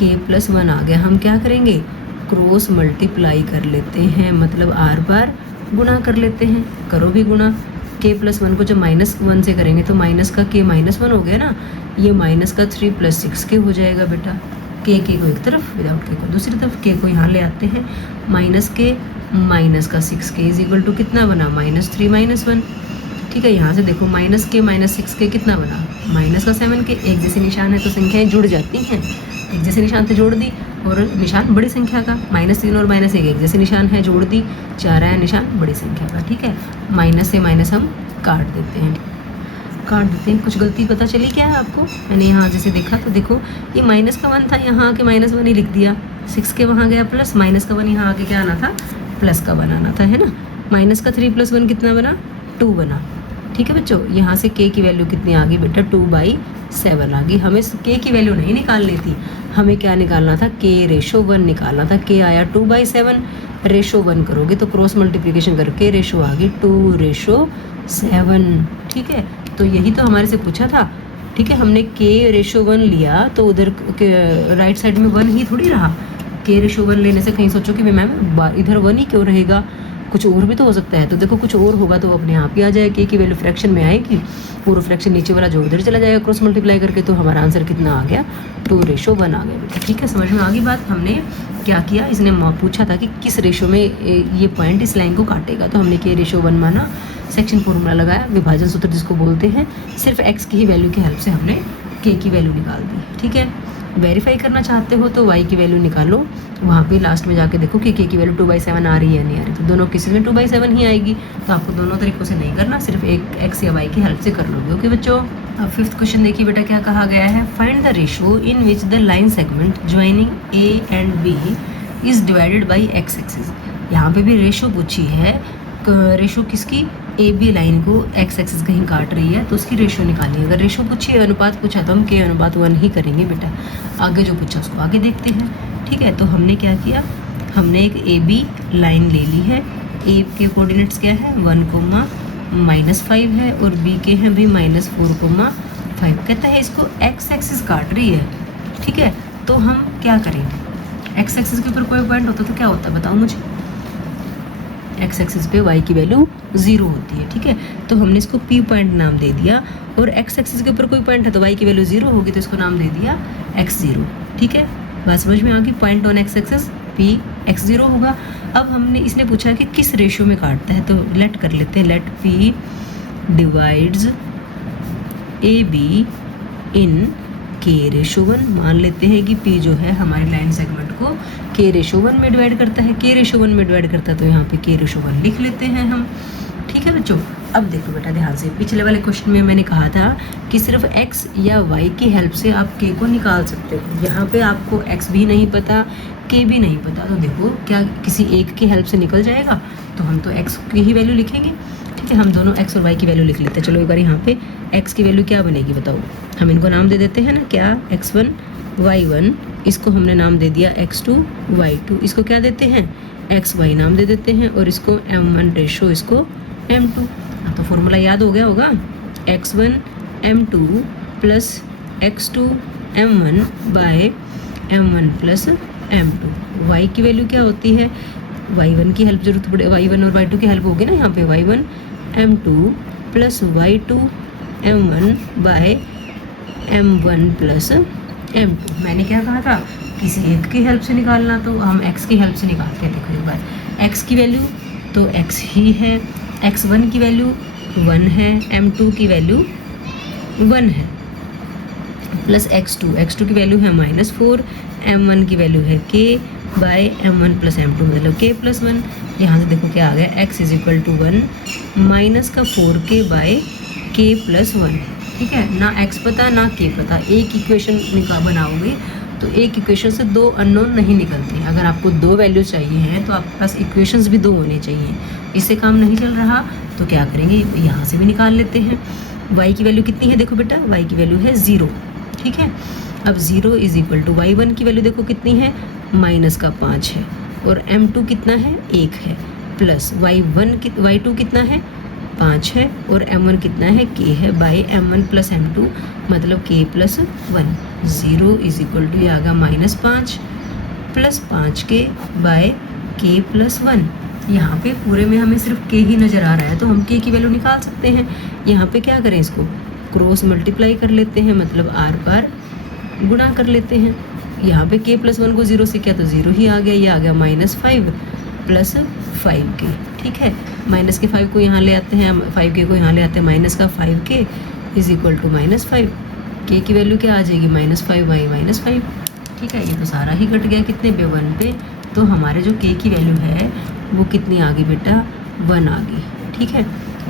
k plus 1 आ गया। हम क्या करेंगे, क्रॉस मल्टीप्लाई कर लेते हैं, मतलब r बार गुना कर लेते हैं, करो भी गुना। k प्लस 1 को जब -1 से करेंगे तो माइनस का k -1 हो गया ना, ये माइनस का 3 प्लस 6k हो जाएगा बेटा। k को एक तरफ, विदाउट k को दूसरी तरफ, k को यहाँ ले आते हैं, माइनस का 6k इज इक्वल टू कितना बना -3 -1, ठीक है। यहाँ से देखो माइनस के माइनस 6k कितना बना, माइनस का 7k। एक जैसे निशान है तो संख्याएं जुड़ जाती हैं, एक जैसे निशान से जोड़ दी, और निशान बड़ी संख्या का -3 और -1 एक जैसे निशान है, जोड़ दी, 4 आया निशान बड़ी संख्या का, ठीक है। माइनस से माइनस हम काट देते हैं। कुछ गलती पता चली क्या है आपको, मैंने यहाँ जैसे देखा तो देखो ये माइनस का 1 था, यहाँ आके -1 ही लिख दिया, 6k वहाँ गया प्लस, माइनस का 1 यहाँ आके क्या आना था, प्लस का बनाना था, है ना। माइनस का 3 प्लस 1 कितना बना, 2 बना, ठीक है बच्चों। यहाँ से k की वैल्यू कितनी आ गई बेटा, 2/7 आ गई। हमें k की वैल्यू नहीं निकालनी थी, हमें क्या निकालना था, k/1 निकालना था। k आया 2/7, रेशो 1 करोगे तो क्रॉस मल्टीप्लिकेशन करके रेशो आ गई 2/7, ठीक है। तो यही तो हमारे से पूछा था, ठीक है। हमने k/1 लिया तो उधर राइट साइड में 1 ही थोड़ी रहा, k/1 लेने से कहीं सोचो कि मैम इधर 1 ही क्यों रहेगा, कुछ और भी तो हो सकता है। तो देखो कुछ और होगा तो अपने आप ही आ जाएगा, k की वैल्यू फ्रैक्शन में आएगी, पूरा फ्रैक्शन नीचे वाला जो उधर चला जाएगा क्रॉस मल्टीप्लाई करके, तो हमारा आंसर कितना आ गया, 2/1 आ गया बेटा, ठीक है। समझ में आ गई बात। हमने क्या किया, इसने पूछा था कि किस रेशो में ये पॉइंट इस लाइन को काटेगा, तो हमने k/1 माना, सेक्शन फॉर्मूला लगाया, विभाजन सूत्र जिसको बोलते हैं, सिर्फ x की ही वैल्यू की हेल्प से हमने k की वैल्यू निकाल दी, ठीक है। वेरीफाई करना चाहते हो तो y की वैल्यू निकालो, वहाँ पे लास्ट में जाके देखो कि k की वैल्यू 2/7 आ रही है नहीं आ रही, तो दोनों केसेस में 2/7 ही आएगी। तो आपको दोनों तरीक़ों से नहीं करना, सिर्फ एक x या y की हेल्प से कर लोगे, ओके बच्चों। अब 5th क्वेश्चन देखिए बेटा क्या कहा गया है, find the ratio in which the line segment joining a and b is divided by x axis. यहाँ पे भी रेशो पूछी है, रेशो किसकी, ए बी लाइन को x एक्सिस कहीं काट रही है तो उसकी रेशो निकालनी है। अगर रेशो पूछी है, अनुपात पूछा तो हम k/1 ही करेंगे बेटा। आगे जो पूछा उसको आगे देखते हैं, ठीक है। तो हमने क्या किया, हमने एक ए बी लाइन ले ली है, ए के कोऑर्डिनेट्स क्या है 1,-5 है और बी के हैं भी -4,5। कहता है इसको x एक्सिस काट रही है, ठीक है। तो हम क्या करेंगे, x एक्सिस के ऊपर कोई पॉइंट होता तो क्या होता है बताओ मुझे, x एक्सिस पे y की वैल्यू 0 होती है, ठीक है। तो हमने इसको p पॉइंट नाम दे दिया, और x एक्सिस के ऊपर कोई पॉइंट है तो y की वैल्यू 0 होगी तो इसको नाम दे दिया x0, ठीक है। बात समझ में आ गई, point on x axis p x0 होगा। अब हमने इसने पूछा कि किस रेशियो में काटता है, तो लेट कर लेते हैं, लेट p डिवाइड्स AB इन k/1। मान लेते हैं कि p जो है हमारी लाइन सेगमेंट को k/1 में डिवाइड करता है, k/1 में डिवाइड करता है तो यहाँ पे k/1 लिख लेते हैं हम, ठीक है बच्चों। अब देखो बेटा ध्यान से, पिछले वाले क्वेश्चन में मैंने कहा था कि सिर्फ x या y की हेल्प से आप k को निकाल सकते हो। यहाँ पे आपको x भी नहीं पता, k भी नहीं पता, तो देखो क्या किसी एक की हेल्प से निकल जाएगा, तो हम तो x की ही वैल्यू लिखेंगे, ठीक है। हम दोनों x और y की वैल्यू लिख लेते हैं। चलो एक बार यहाँ पे x की वैल्यू क्या बनेगी बताओ, हम इनको नाम दे देते हैं ना, क्या x1 y1, इसको हमने नाम दे दिया x2 y2, इसको क्या देते हैं xy नाम दे देते हैं, और इसको m1 रेशो इसको m2। तो फॉर्मूला याद हो गया होगा, x1 m2 plus x2 m1 by m1 plus m2। y की वैल्यू क्या होती है, y1 की हेल्प जरूरत पड़े, y1 और y2 की हेल्प होगी ना, यहाँ पे y1 m2 plus y2 m1 by m1 plus m2। मैंने क्या कहा था, किसी एक की हेल्प से निकालना, तो हम x की हेल्प से निकालते हैं। देखो एक बार, x की वैल्यू तो x ही है, x1 की वैल्यू 1 है, m2 की वैल्यू 1 है, प्लस x2 की वैल्यू है -4, m1 की वैल्यू है k bye m1 plus m2 मतलब k प्लस 1। यहाँ से देखो क्या आ गया, x is equal to 1 minus का 4k बाय k प्लस 1। ठीक है, ना x पता ना k पता, एक इक्वेशन बनाओगे तो एक इक्वेशन से दो अननोन नहीं निकलते हैं। अगर आपको दो वैल्यू चाहिए हैं तो आपके पास इक्वेशंस भी दो होने चाहिए। इससे काम नहीं चल रहा तो क्या करेंगे, यहाँ से भी निकाल लेते हैं। y की वैल्यू कितनी है, देखो बेटा y की वैल्यू है 0। ठीक है, अब 0 इज इक्वल टू y1 की वैल्यू देखो कितनी है, माइनस का 5 है, और m2 कितना है 1 है, प्लस y2 कितना है 5 है, और m1 कितना है k है, बाई m1 प्लस m2 मतलब k plus 1। 0 is equal to ये आ गया -5 plus 5k bye k plus 1। यहाँ पे पूरे में हमें सिर्फ k ही नज़र आ रहा है तो हम k की वैल्यू निकाल सकते हैं। यहाँ पे क्या करें, इसको क्रॉस मल्टीप्लाई कर लेते हैं, मतलब r पर गुणा कर लेते हैं। यहाँ पे k प्लस 1 को 0 से किया तो 0 ही आ गया, ये आ गया -5 प्लस 5k। ठीक है, माइनस के 5 को यहाँ ले आते हैं, 5k को यहाँ ले आते हैं, माइनस का 5k is equal to -5। k की वैल्यू क्या आ जाएगी, -5 बाई -5। ठीक है, ये तो सारा ही कट गया कितने पे, 1 पे। तो हमारे जो k की वैल्यू है वो कितनी आ गई बेटा, 1 आ गई। ठीक है,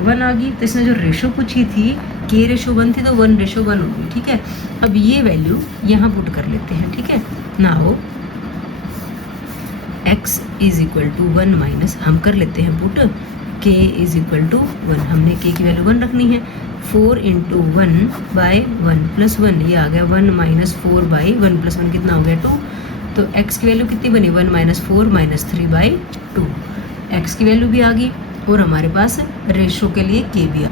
1 आ गई। तो इसने जो रेशो पूछी थी k रेशो 1 थी तो 1 रेशो 1 होगी। ठीक है, अब ये वैल्यू यहाँ पुट कर लेते हैं। ठीक है, now x is equal to 1 minus, हम कर लेते हैं put k is equal to 1, हमने k की वैल्यू 1 रखनी है। 4 इंटू 1 बाई 1 प्लस 1, ये आ गया 1 माइनस 4 बाई 1 प्लस 1 कितना हो गया 2। तो x की वैल्यू कितनी बनी, 1 माइनस 4 माइनस 3 बाई 2। x की वैल्यू भी आ गई और हमारे पास रेशो के लिए k भी आ।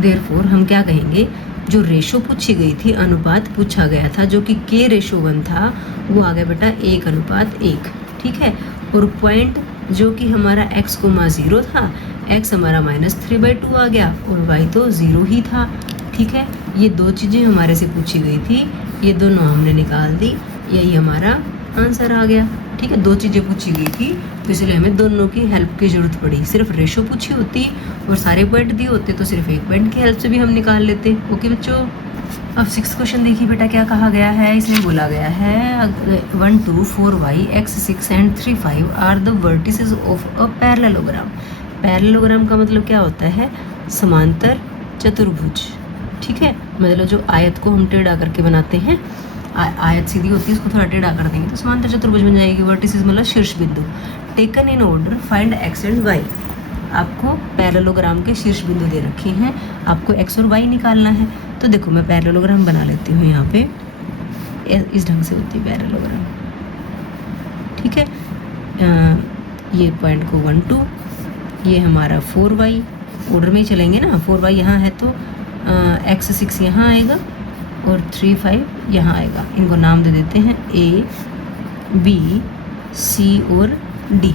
देयरफॉर हम क्या कहेंगे, जो रेशो पूछी गई थी, अनुपात पूछा गया था जो कि k रेशो 1 था, वो आ गया बेटा 1:1। ठीक है, और पॉइंट जो कि हमारा x, 0 था, x हमारा -3/2 आ गया और y तो 0 ही था। ठीक है, ये दो चीज़ें हमारे से पूछी गई थी, ये दोनों हमने निकाल दी, यही हमारा आंसर आ गया। ठीक है, दो चीज़ें पूछी गई थी तो इसलिए हमें दोनों की हेल्प की ज़रूरत पड़ी। सिर्फ रेशो पूछी होती और सारे पॉइंट दिए होते तो सिर्फ एक पॉइंट की हेल्प से भी हम निकाल लेते। ओके बच्चों, अब 6th क्वेश्चन देखिए बेटा क्या कहा गया है। इसमें बोला गया है 1 2 4 y x 6 and 3 5 are the vertices of a parallelogram. Parallelogram का मतलब क्या होता है, समांतर चतुर्भुज। ठीक है, मतलब जो आयत को हम टेढ़ा करके बनाते हैं, आयत सीधी होती है, उसको थोड़ा टेढ़ा कर देंगे तो समांतर चतुर्भुज बन जाएगी। वर्टिसेस मतलब शीर्ष बिंदु। Taken in order find x and y। आपको पैरेललोग्राम के शीर्ष बिंदु दे रखे हैं, आपको x और y निकालना है। तो देखो मैं पैरेललोग्राम बना लेती हूँ, यहाँ पे इस ढंग से होती है पैरेललोग्राम। ठीक है, ये पॉइंट को 1 2, ये हमारा 4y, ऑर्डर में ही चलेंगे ना, 4y यहाँ है तो x 6 यहाँ आएगा और 3 5 यहाँ आएगा। इनको नाम दे देते हैं a b c और d।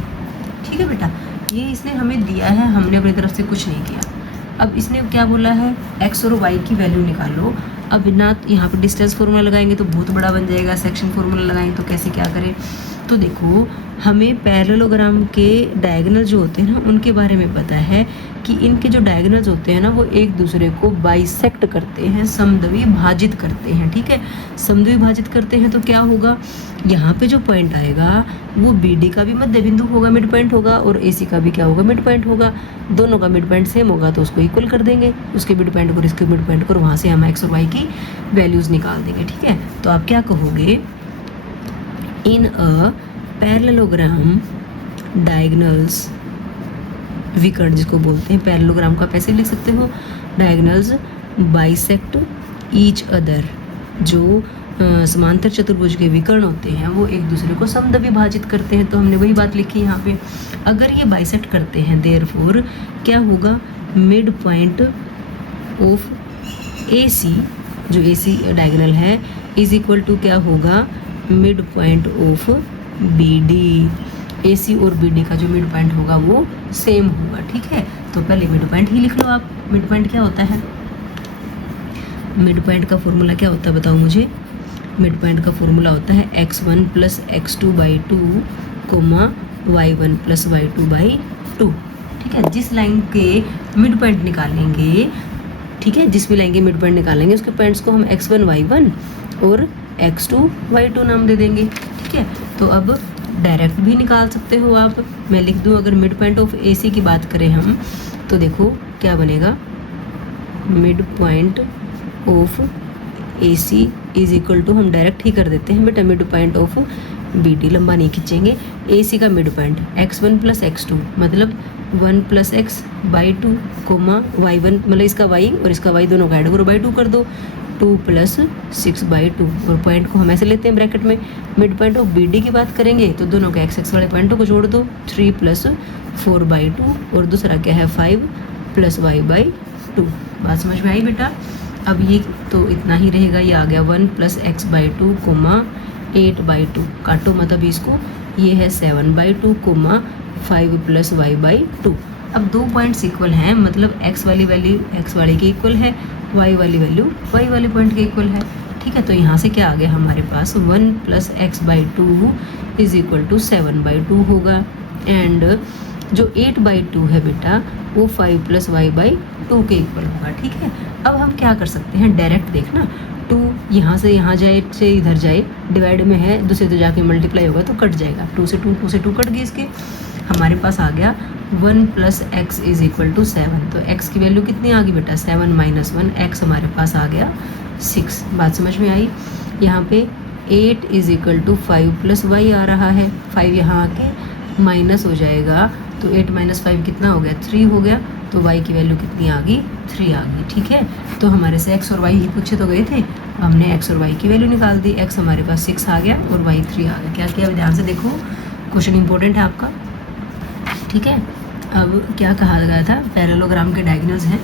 ठीक है बेटा, ये इसने हमें दिया है, हमने अपनी तरफ से कुछ नहीं किया। अब इसने क्या बोला है, x और y की वैल्यू निकालो। अब ना यहाँ पे डिस्टेंस फार्मूला लगाएंगे तो बहुत बड़ा बन जाएगा, सेक्शन फार्मूला लगाएंगे तो कैसे क्या करें। तो देखो हमें पैरेललोग्राम के डायगोनल जो होते हैं ना उनके बारे में पता है कि इनके जो डायगोनल्स होते हैं ना वो एक दूसरे को बाइसेक्ट करते हैं, समद्वि भाजित करते हैं। ठीक है, समद्वि भाजित करते हैं तो क्या होगा, यहाँ पे जो पॉइंट आएगा वो BD का भी मध्य बिंदु होगा, मिड पॉइंट होगा, और AC का भी क्या होगा, मिड पॉइंट होगा। दोनों का मिड पॉइंट सेम होगा तो उसको इक्वल कर देंगे, उसके मिड पॉइंट को इसके मिड पॉइंट को, वहाँ से हम x और y की वैल्यूज़ निकाल देंगे। ठीक है, तो आप क्या कहोगे, इन अ पैरेललोग्राम डायगोनल्स विकर्ण जिसको बोलते हैं, पैरेललोग्राम का पैसे लिख सकते हो, डायगोनल्स बाइसेक्ट ईच अदर। जो समांतर चतुर्भुज के विकर्ण होते हैं वो एक दूसरे को समद्वि भाजित करते हैं। तो हमने वही बात लिखी यहाँ पे, अगर ये बाइसेक्ट करते हैं देयरफॉर क्या होगा, मिड पॉइंट ऑफ AC, जो AC डायगोनल है, इज इक्वल टू क्या होगा, mid point of BD। AC और BD का जो मिड पॉइंट होगा वो सेम होगा। ठीक है, तो पहले मिड पॉइंट ही लिख लो आप। मिड पॉइंट क्या होता है, मिड पॉइंट का फॉर्मूला क्या होता है बताओ मुझे। मिड पॉइंट का फॉर्मूला होता है x1 plus x2/2 coma y1 plus y2/2। ठीक है, जिस लाइन के मिड पॉइंट निकालेंगे ठीक है, जिसमें लाएंगे मिड पॉइंट निकालेंगे, उसके पॉइंट्स को हम x1 y1 और x2 y2 नाम दे देंगे। ठीक है, तो अब डायरेक्ट भी निकाल सकते हो आप। मैं लिख दूँ, अगर मिड पॉइंट ऑफ AC की बात करें हम, तो देखो क्या बनेगा, mid point of AC is equal to, हम डायरेक्ट ही कर देते हैं बेटा, मिड पॉइंट ऑफ BD, लंबा नहीं खींचेंगे, AC का मिड पॉइंट x1 + x2 मतलब 1 + x बाई 2 कोमा y1 मतलब इसका y और इसका y दोनों का ऐड करो, बाई 2 कर दो, 2 + 6 बाई 2, और पॉइंट को हम ऐसे लेते हैं ब्रैकेट में। मिड पॉइंट ऑफ BD की बात करेंगे तो दोनों के x वाले पॉइंटों को जोड़ दो, 3 + 4 बाई 2 और दूसरा क्या है 5 + y बाई 2। बात समझ में आई बेटा? अब ये तो इतना ही रहेगा, ये आ गया 1 + x बाई 2 कोमा 8 बाई 2, काटो मतलब इसको, ये है 7 बाई 2 कोमा 5 + y बाई 2। अब दो पॉइंट्स इक्वल हैं, मतलब x वाली वैल्यू x वाले की इक्वल है, y वाली वैल्यू y वाले पॉइंट के इक्वल है। ठीक है, तो यहाँ से क्या आ गया हमारे पास, 1 + x by 2 is equal to 7 by 2 होगा, एंड जो 8 बाई 2 है बेटा वो 5 + y बाई 2 के इक्वल होगा। ठीक है, अब हम क्या कर सकते हैं, डायरेक्ट देखना, 2 यहाँ से यहाँ जाए से इधर जाए, डिवाइड में है, दूसरे तो जाके मल्टीप्लाई होगा तो कट जाएगा, 2 से 2 कट गई, इसके हमारे पास आ गया 1 + x इज इक्वल टू 7। तो x की वैल्यू कितनी आ गई बेटा, 7 - 1, x हमारे पास आ गया 6। बात समझ में आई? यहाँ पे 8 इज इक्वल टू 5 + y आ रहा है, 5 यहाँ आके माइनस हो जाएगा, तो 8 - 5 कितना हो गया, 3 हो गया, तो y की वैल्यू कितनी आ गई, 3 आ गई। ठीक है, तो हमारे से x और y ही पूछे तो गए थे, हमने x और y की वैल्यू निकाल दी, x हमारे पास 6 आ गया और y 3 आ गया। क्या किया, ध्यान से देखो, क्वेश्चन इंपॉर्टेंट है आपका। ठीक है, अब क्या कहा गया था, पैरेललोग्राम के डायगोनल्स हैं,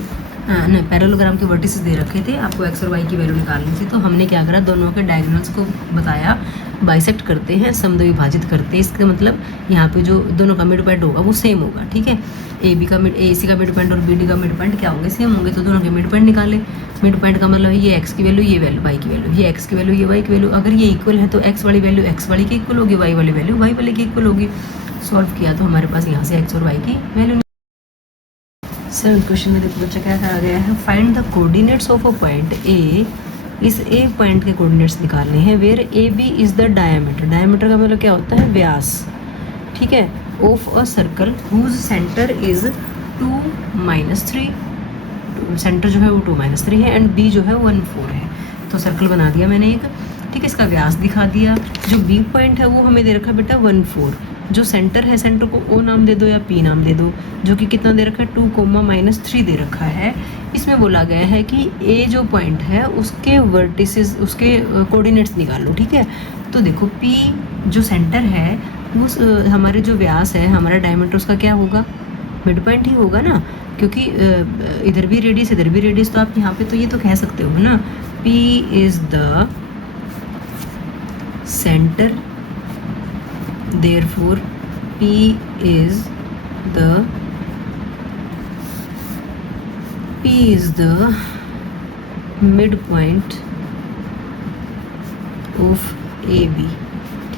नहीं पैरेललोग्राम के वर्टिसेस दे रखे थे, आपको x और y की वैल्यू निकालनी थी, तो हमने क्या करा, दोनों के डायगोनल्स को बताया, बाइसेक्ट करते हैं, समद्विभाजित करते हैं। इसका मतलब यहाँ पे जो दोनों का मिड पॉइंट होगा वो सेम होगा। ठीक है, AC का मिड पॉइंट और BD का मिड पॉइंट क्या होंगे, सेम होंगे, तो दोनों के मिड पॉइंट निकाले। मिड पॉइंट का मतलब ये x की वैल्यू, ये वैल्यू y की वैल्यू, ये x की वैल्यू, ये y की वैल्यू, अगर ये इक्वल है तो x वाली वैल्यू x वाली की इक्वल होगी, y वाली वैल्यू y वाली की इक्वल होगी। सॉल्व किया तो हमारे पास यहाँ से x और y की वैल्यू। 7th क्वेश्चन में देखो बच्चा क्या कहा गया है, find the coordinates of a point A। इस A पॉइंट के कोऑर्डिनेट्स निकालने हैं, where AB is the diameter. Diameter का मतलब क्या होता है, व्यास। ठीक है, of a circle whose centre is 2 - 3, centre जो है वो 2 - 3 है, एंड B जो है 1 4 है। तो सर्कल बना दिया मैंने एक। ठीक है, इसका व्यास दिखा दिया। जो B पॉइंट है वो हमें दे रखा बेटा 1 4, जो सेंटर है, सेंटर को O नाम दे दो या P नाम दे दो, जो कि कितना दे रखा है, 2, -3 दे रखा है। इसमें बोला गया है कि A जो पॉइंट है उसके वर्टिसेस, उसके कोऑर्डिनेट्स निकालो। ठीक है, तो देखो P जो सेंटर है वो हमारे जो व्यास है, हमारा डायमीटर, उसका क्या होगा, मिड पॉइंट ही होगा ना, क्योंकि इधर भी रेडियस इधर भी रेडियस, तो आप यहाँ पे तो ये तो कह सकते हो ना, P is the centre, therefore P is the midpoint of AB।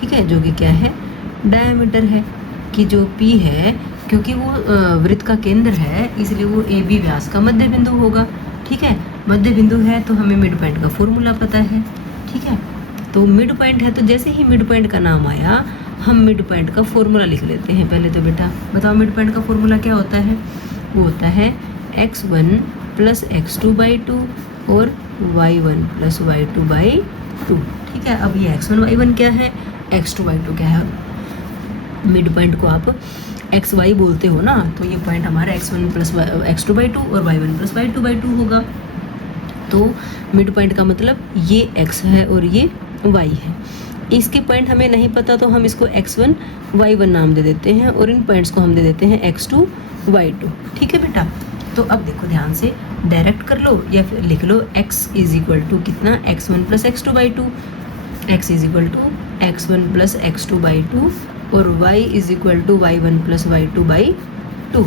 ठीक है, जो कि क्या है, डायमीटर है, कि जो P है, क्योंकि वो वृत्त का केंद्र है, इसलिए वो AB व्यास का मध्य बिंदु होगा। ठीक है, मध्य बिंदु है तो हमें मिड पॉइंट का फॉर्मूला पता है। ठीक है, तो मिड पॉइंट है, तो जैसे ही मिड पॉइंट का नाम आया हम मिड पॉइंट का फॉर्मूला लिख लेते हैं। पहले तो बेटा बताओ मिड पॉइंट का फॉर्मूला क्या होता है, वो होता है x1 + x2 बाई 2 और y1 + y2 बाई 2। ठीक है, अब ये x1 y1 क्या है, x2 y2 क्या है, मिड पॉइंट को आप एक्स वाई बोलते हो ना, तो ये पॉइंट हमारा x1 + x2 बाई 2 और y1 + y2 बाई 2 होगा। तो मिड पॉइंट का मतलब ये x है और ये y है। इसके पॉइंट हमें नहीं पता तो हम इसको x1 y1 नाम दे देते हैं और इन पॉइंट्स को हम दे देते हैं x2 y2। ठीक है बेटा, तो अब देखो ध्यान से, डायरेक्ट कर लो या फिर लिख लो x इज इक्वल टू कितना, x1 + x2 by 2, x is equal to x1 + x2 by 2 और y is equal to y1 + y2 by 2।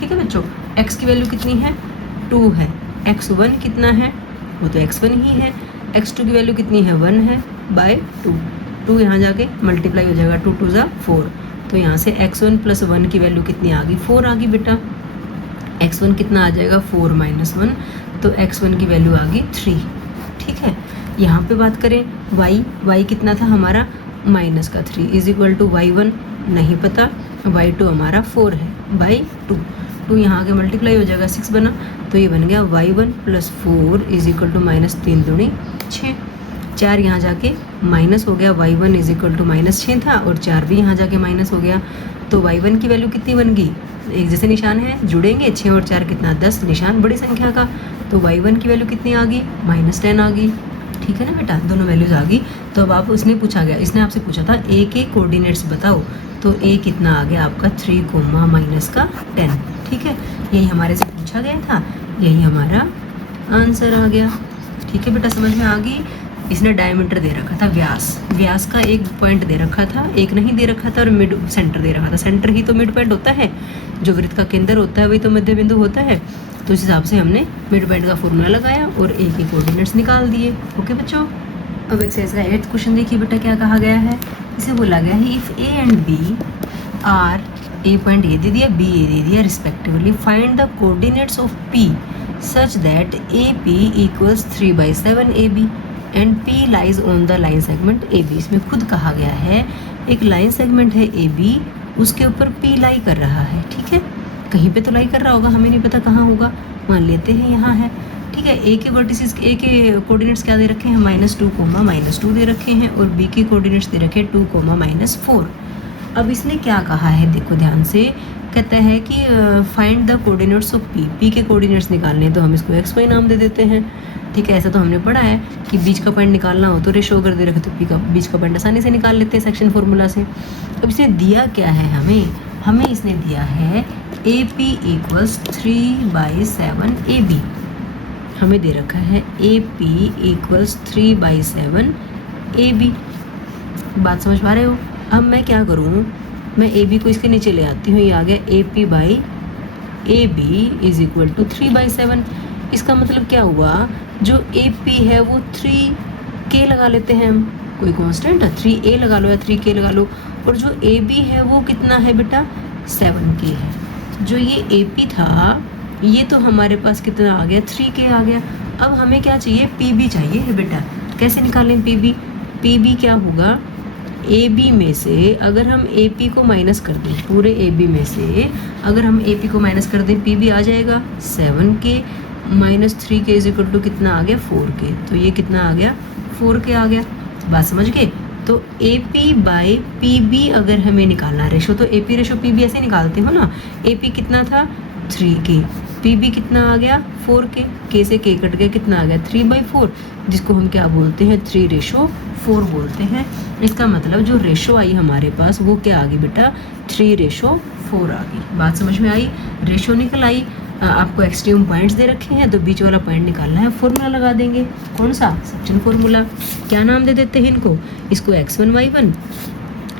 ठीक है बच्चों, x की वैल्यू कितनी है, 2 है, x1 कितना है, वो तो x1 ही है, x2 की वैल्यू कितनी है, 1 है बाई 2, 2 यहाँ जाके मल्टीप्लाई हो जाएगा, 2 2 = 4, तो यहाँ से x1 + 1 की वैल्यू कितनी आ गई, 4 आ गई बेटा। x1 कितना आ जाएगा 4 - 1, तो x1 की वैल्यू आ गई 3। ठीक है, यहाँ पे बात करें y कितना था हमारा -3 इज इक्वल टू y1 नहीं पता, y2 हमारा 4 है बाई 2 यहाँ आगे मल्टीप्लाई हो जाएगा 6 बना, तो ये बन गया y1 + 4 इज इक्वल टू -3 दूनी 6। 4 यहाँ जाके माइनस हो गया, y1 इज इक्वल टू -6 था और 4 भी यहाँ जाके माइनस हो गया, तो y1 की वैल्यू कितनी बन गई, एक जैसे निशान है जुड़ेंगे, 6 और 4 कितना 10, निशान बड़ी संख्या का, तो y1 की वैल्यू कितनी आ गई -10 आ गई। ठीक है ना बेटा, दोनों वैल्यूज आ गई। तो अब आप उसने पूछा गया, इसने आपसे पूछा था a के कोऑर्डिनेट्स बताओ, तो a कितना आ गया आपका 3, -10। ठीक है, यही हमारे से पूछा गया था, यही हमारा आंसर आ गया। ठीक है बेटा, समझ में आ गई। इसने डायमीटर दे रखा था, व्यास का एक पॉइंट दे रखा था, एक नहीं दे रखा था, और मिड सेंटर दे रखा था। सेंटर ही तो मिड पॉइंट होता है, जो वृत्त का केंद्र होता है वही तो मध्य बिंदु होता है। तो इस हिसाब से हमने मिड पॉइंट का फॉर्मूला लगाया और ए के कोऑर्डिनेट्स निकाल दिए। ओके बच्चों, अब एक्सरसाइज का 8th क्वेश्चन देखिए बेटा, क्या कहा गया है। इसे बोला गया है if A and B are, A point A दे दिया, बी ए दे दिया respectively, find the coordinates of P such that A P equals 3/7 A B and P lies on the line segment A B. इसमें खुद कहा गया है एक लाइन सेगमेंट है ए बी, उसके ऊपर पी लाई कर रहा है। ठीक है, कहीं पे तो लाई कर रहा होगा, हमें नहीं पता कहाँ होगा, मान लेते हैं यहाँ है। ठीक है, ए के वर्टिसेस, ए के कोऑर्डिनेट्स क्या दे रखे हैं, -2, -2 दे रखे हैं, और बी के कोऑर्डिनेट्स दे रखे हैं 2, -4। अब इसने क्या कहा है, देखो ध्यान से, कहता है कि find the coordinates of P, P के कोऑर्डिनेट्स निकालने, तो हम इसको XY नाम दे देते हैं। ठीक है, ऐसा तो हमने पढ़ा है कि बीच का पॉइंट निकालना हो तो रेशो अगर दे रखे तो पी का बीच का पॉइंट आसानी से निकाल लेते हैं सेक्शन फार्मूला से। अब इसने दिया क्या है हमें इसने दिया है AP इक्वल्स 3/7 AB, हमें दे रखा है AP इक्वल्स 3/7 AB। बात समझ पा रहे हो। अब मैं क्या करूँ, मैं AB को इसके नीचे ले आती हूँ, ये आ गया AP/AB इज इक्वल टू 3/7। इसका मतलब क्या हुआ, जो AP है वो 3K लगा लेते हैं हम, कोई कांस्टेंट 3A लगा लो या 3K लगा लो, और जो AB है वो कितना है बेटा 7K है। जो ये AP था ये तो हमारे पास कितना आ गया 3K आ गया। अब हमें क्या चाहिए, PB चाहिए है बेटा। कैसे निकालें PB क्या होगा, AB में से अगर हम AP को माइनस कर दें, पूरे AB में से अगर हम AP को माइनस कर दें, PB आ जाएगा 7K -3K is equal to कितना आ गया 4K, तो ये कितना आ गया 4K आ गया। बात समझ गए। तो AP/PB अगर हमें निकालना रेशो, तो AP रेशो PB ऐसे निकालते हो ना, AP कितना था 3K, PB कितना आ गया 4K, K से K कट गया, कितना आ गया 3/4, जिसको हम क्या बोलते हैं 3/4 बोलते हैं। इसका मतलब जो रेशो आई हमारे पास वो क्या आ गई बेटा 3/4 आ गई। बात समझ में आई, रेशो निकल आई। आपको एक्सट्रीम पॉइंट्स दे रखे हैं, तो बीच वाला पॉइंट निकालना है, फॉर्मूला लगा देंगे। कौन सा, सेक्शन फॉर्मूला। क्या नाम दे देते हैं इनको, इसको x1 y1,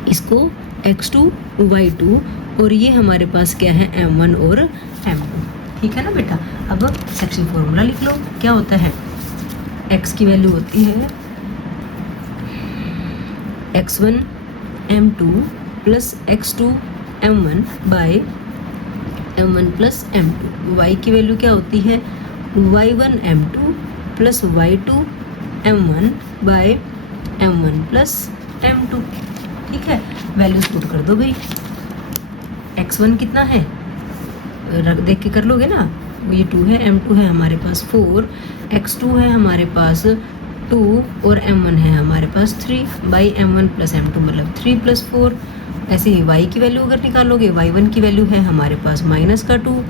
इसको x2 y2, और ये हमारे पास क्या है m1 और m2। ठीक है ना बेटा। अब सेक्शन फॉर्मूला लिख लो, क्या होता है, x की वैल्यू होती है x1 m2 plus x2 m1 by m1 plus m2। y की वैल्यू क्या होती है y1 m2 plus y2 m1 by m1 plus m2। ठीक है, वैल्यूज पुट कर दो भाई। x1 कितना है, देख के कर लोगे ना, ये 2 है, m2 है हमारे पास 4, x2 है हमारे पास 2 और m1 है हमारे पास 3 बाई m1 प्लस m2 मतलब 3 + 4। ऐसे ही y की वैल्यू अगर निकालोगे, y1 की वैल्यू है हमारे पास -2,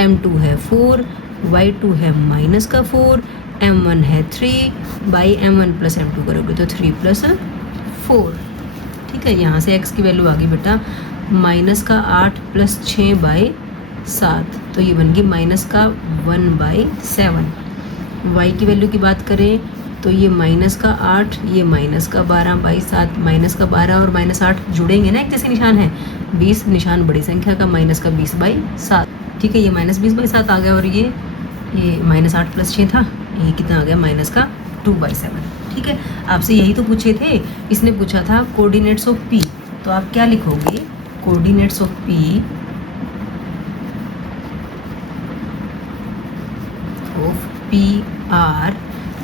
m2 है 4, y2 है -4, m1 है 3 बाई m1 प्लस m2 करोगे तो 3 + 4। ठीक है, यहाँ से x की वैल्यू आ गई बेटा -8 + 6/7, तो ये बन गई -1/7। y की वैल्यू की बात करें तो ये -8, ये -12/7, -12 और -8 जुड़ेंगे ना, एक जैसे निशान है, 20 निशान बड़ी संख्या का, -20/7। ठीक है, ये -20/7 आ गया, और ये -8 + 6 था, ये कितना आ गया -2/7। ठीक है, आपसे यही तो पूछे थे, इसने पूछा था कोऑर्डिनेट्स ऑफ P, तो आप क्या लिखोगे, coordinates of P P R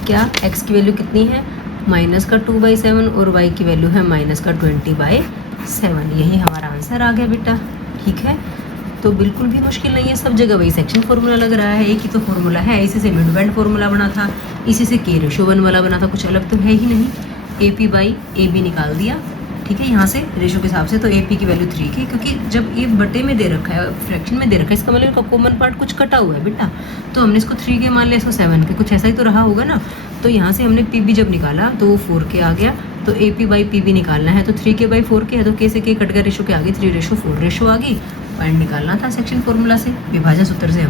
क्या, x की वैल्यू कितनी है -2/7 और y की वैल्यू है -20/7। यही हमारा आंसर आ गया बेटा। ठीक है, तो बिल्कुल भी मुश्किल नहीं है, सब जगह वही सेक्शन फार्मूला लग रहा है, एक ही तो फार्मूला है। इसी से मिड पॉइंट फार्मूला बना था, इसी से k/1 वाला बना था, कुछ अलग तो है ही नहीं। AP/AB निकाल दिया। ठीक है, यहाँ से रेशो के हिसाब से तो AP की वैल्यू 3 की, क्योंकि जब ये बटे में दे रखा है, फ्रैक्शन में दे रखा है, इसका मतलब इसका कॉमन पार्ट कुछ कटा हुआ है बेटा, तो हमने इसको 3 के मान लिया, इसको 7 के, कुछ ऐसा ही तो रहा होगा ना। तो यहाँ से हमने PB जब निकाला तो वो 4 के आ गया, तो AP/PB निकालना है तो 3k/4 के है, तो k से k कट गया, रेशो के आगे 3/4 रेशो आ गई। पॉइंट निकालना था सेक्शन फार्मूला से, विभाजन सूत्र से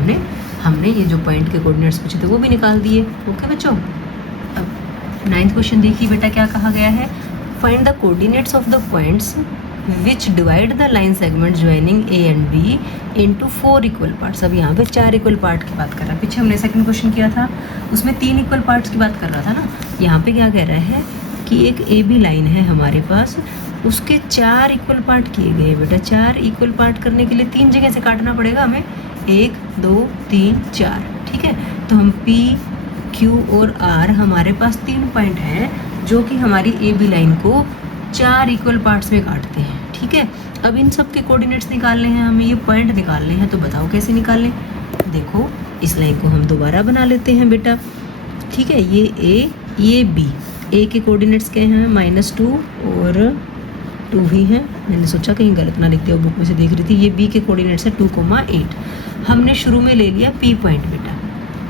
हमने ये जो पॉइंट के कोऑर्डिनेट्स पूछे थे वो भी निकाल दिए। ओके बच्चों, अब 9th क्वेश्चन देखिए बेटा, क्या कहा गया है। Find the coordinates of the points which divide the line segment joining A and B into 4 equal parts. अब यहाँ पे 4 इक्वल पार्ट की बात कर रहा है, पीछे हमने सेकंड क्वेश्चन किया था उसमें 3 इक्वल पार्ट्स की बात कर रहा था ना। यहाँ पे क्या कह रहा है कि एक AB लाइन है हमारे पास, उसके 4 इक्वल पार्ट किए गए बेटा। 4 इक्वल पार्ट करने के लिए 3 जगह से काटना पड़ेगा हमें, 1 2 3 4। ठीक है, तो हम P Q और R हमारे पास 3 पॉइंट हैं जो कि हमारी AB लाइन को 4 इक्वल पार्ट्स में काटते हैं। ठीक है, अब इन सब के कोऑर्डिनेट्स निकालने हैं हमें, ये पॉइंट निकालने हैं, तो बताओ कैसे निकालें। देखो इस लाइन को हम दोबारा बना लेते हैं बेटा। ठीक है, ये A ये B, A के कोऑर्डिनेट्स क्या हैं -2 और 2 ही हैं। मैंने सोचा कहीं गलत ना लिख दिया, बुक में से देख रही थी। ये B के कोऑर्डिनेट्स है 2,8। हमने शुरू में ले लिया P पॉइंट बेटा।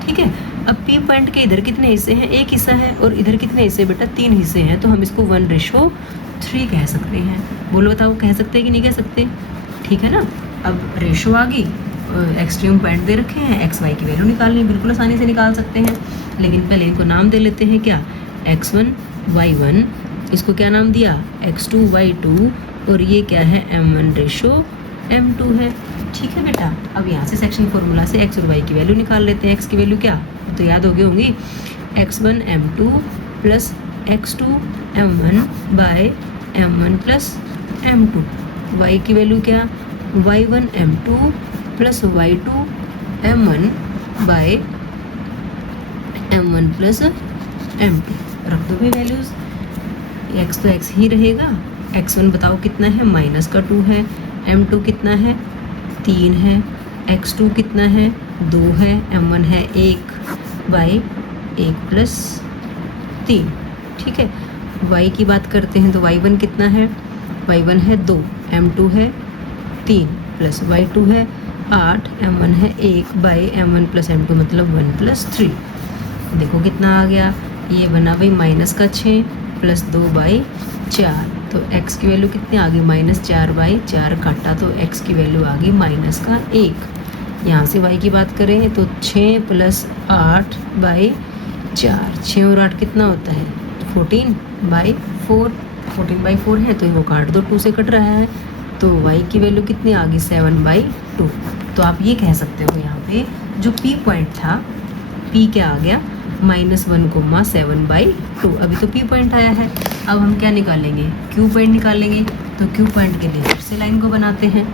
ठीक है, अब P पॉइंट के इधर कितने हिस्से हैं, एक हिस्सा है, और इधर कितने हिस्से बेटा, 3 हिस्से हैं, तो हम इसको 1/3 कह सकते हैं। बोलो बताओ, कह सकते हैं कि नहीं कह सकते। ठीक है ना, अब रेशो आ गई, एक्सट्रीम पॉइंट दे रखे हैं, एक्स वाई की वैल्यू निकालनी, बिल्कुल आसानी से निकाल सकते हैं। लेकिन पहले इनको नाम दे लेते हैं, क्या, x1 y1, इसको क्या नाम दिया, x2 y2, और ये क्या है m1/m2 है। ठीक है बेटा, अब यहाँ से सेक्शन फार्मूला से x और y की वैल्यू निकाल लेते हैं। x की वैल्यू क्या, तो याद हो गई होंगी, x1 m2 plus x2 m1/m1 plus m2। y की वैल्यू क्या, y1 m2 plus y2 m1/m1 plus m2। रख दो भाई वैल्यूज़, x तो x ही रहेगा। x1 बताओ कितना है, -2 है, m2 कितना है, 3 है, x2 कितना है, 2 है, m1 है 1/1 प्लस 3। ठीक है, y की बात करते हैं तो y1 कितना है, y1 है 2, m2 है 3 प्लस y2 है 8, m1 है 1/m1 प्लस m2 मतलब 1 प्लस 3। देखो कितना आ गया, ये बना भाई -6 प्लस 2/4, तो x की वैल्यू कितनी आ गई, -4/4 काटा तो x की वैल्यू आ गई -1। यहाँ से y की बात करें तो 6 प्लस 8/4, 6 और 8 कितना होता है, 14/4, 14/4 है, तो वो काट दो, 2 से कट रहा है, तो y की वैल्यू कितनी आ गई, 7/2। तो आप ये कह सकते हो यहाँ पे जो P पॉइंट था, P क्या आ गया, -1,7/2। अभी तो P पॉइंट आया है, अब हम क्या निकालेंगे, Q पॉइंट निकालेंगे। तो Q पॉइंट के लिए फिर से लाइन को बनाते हैं,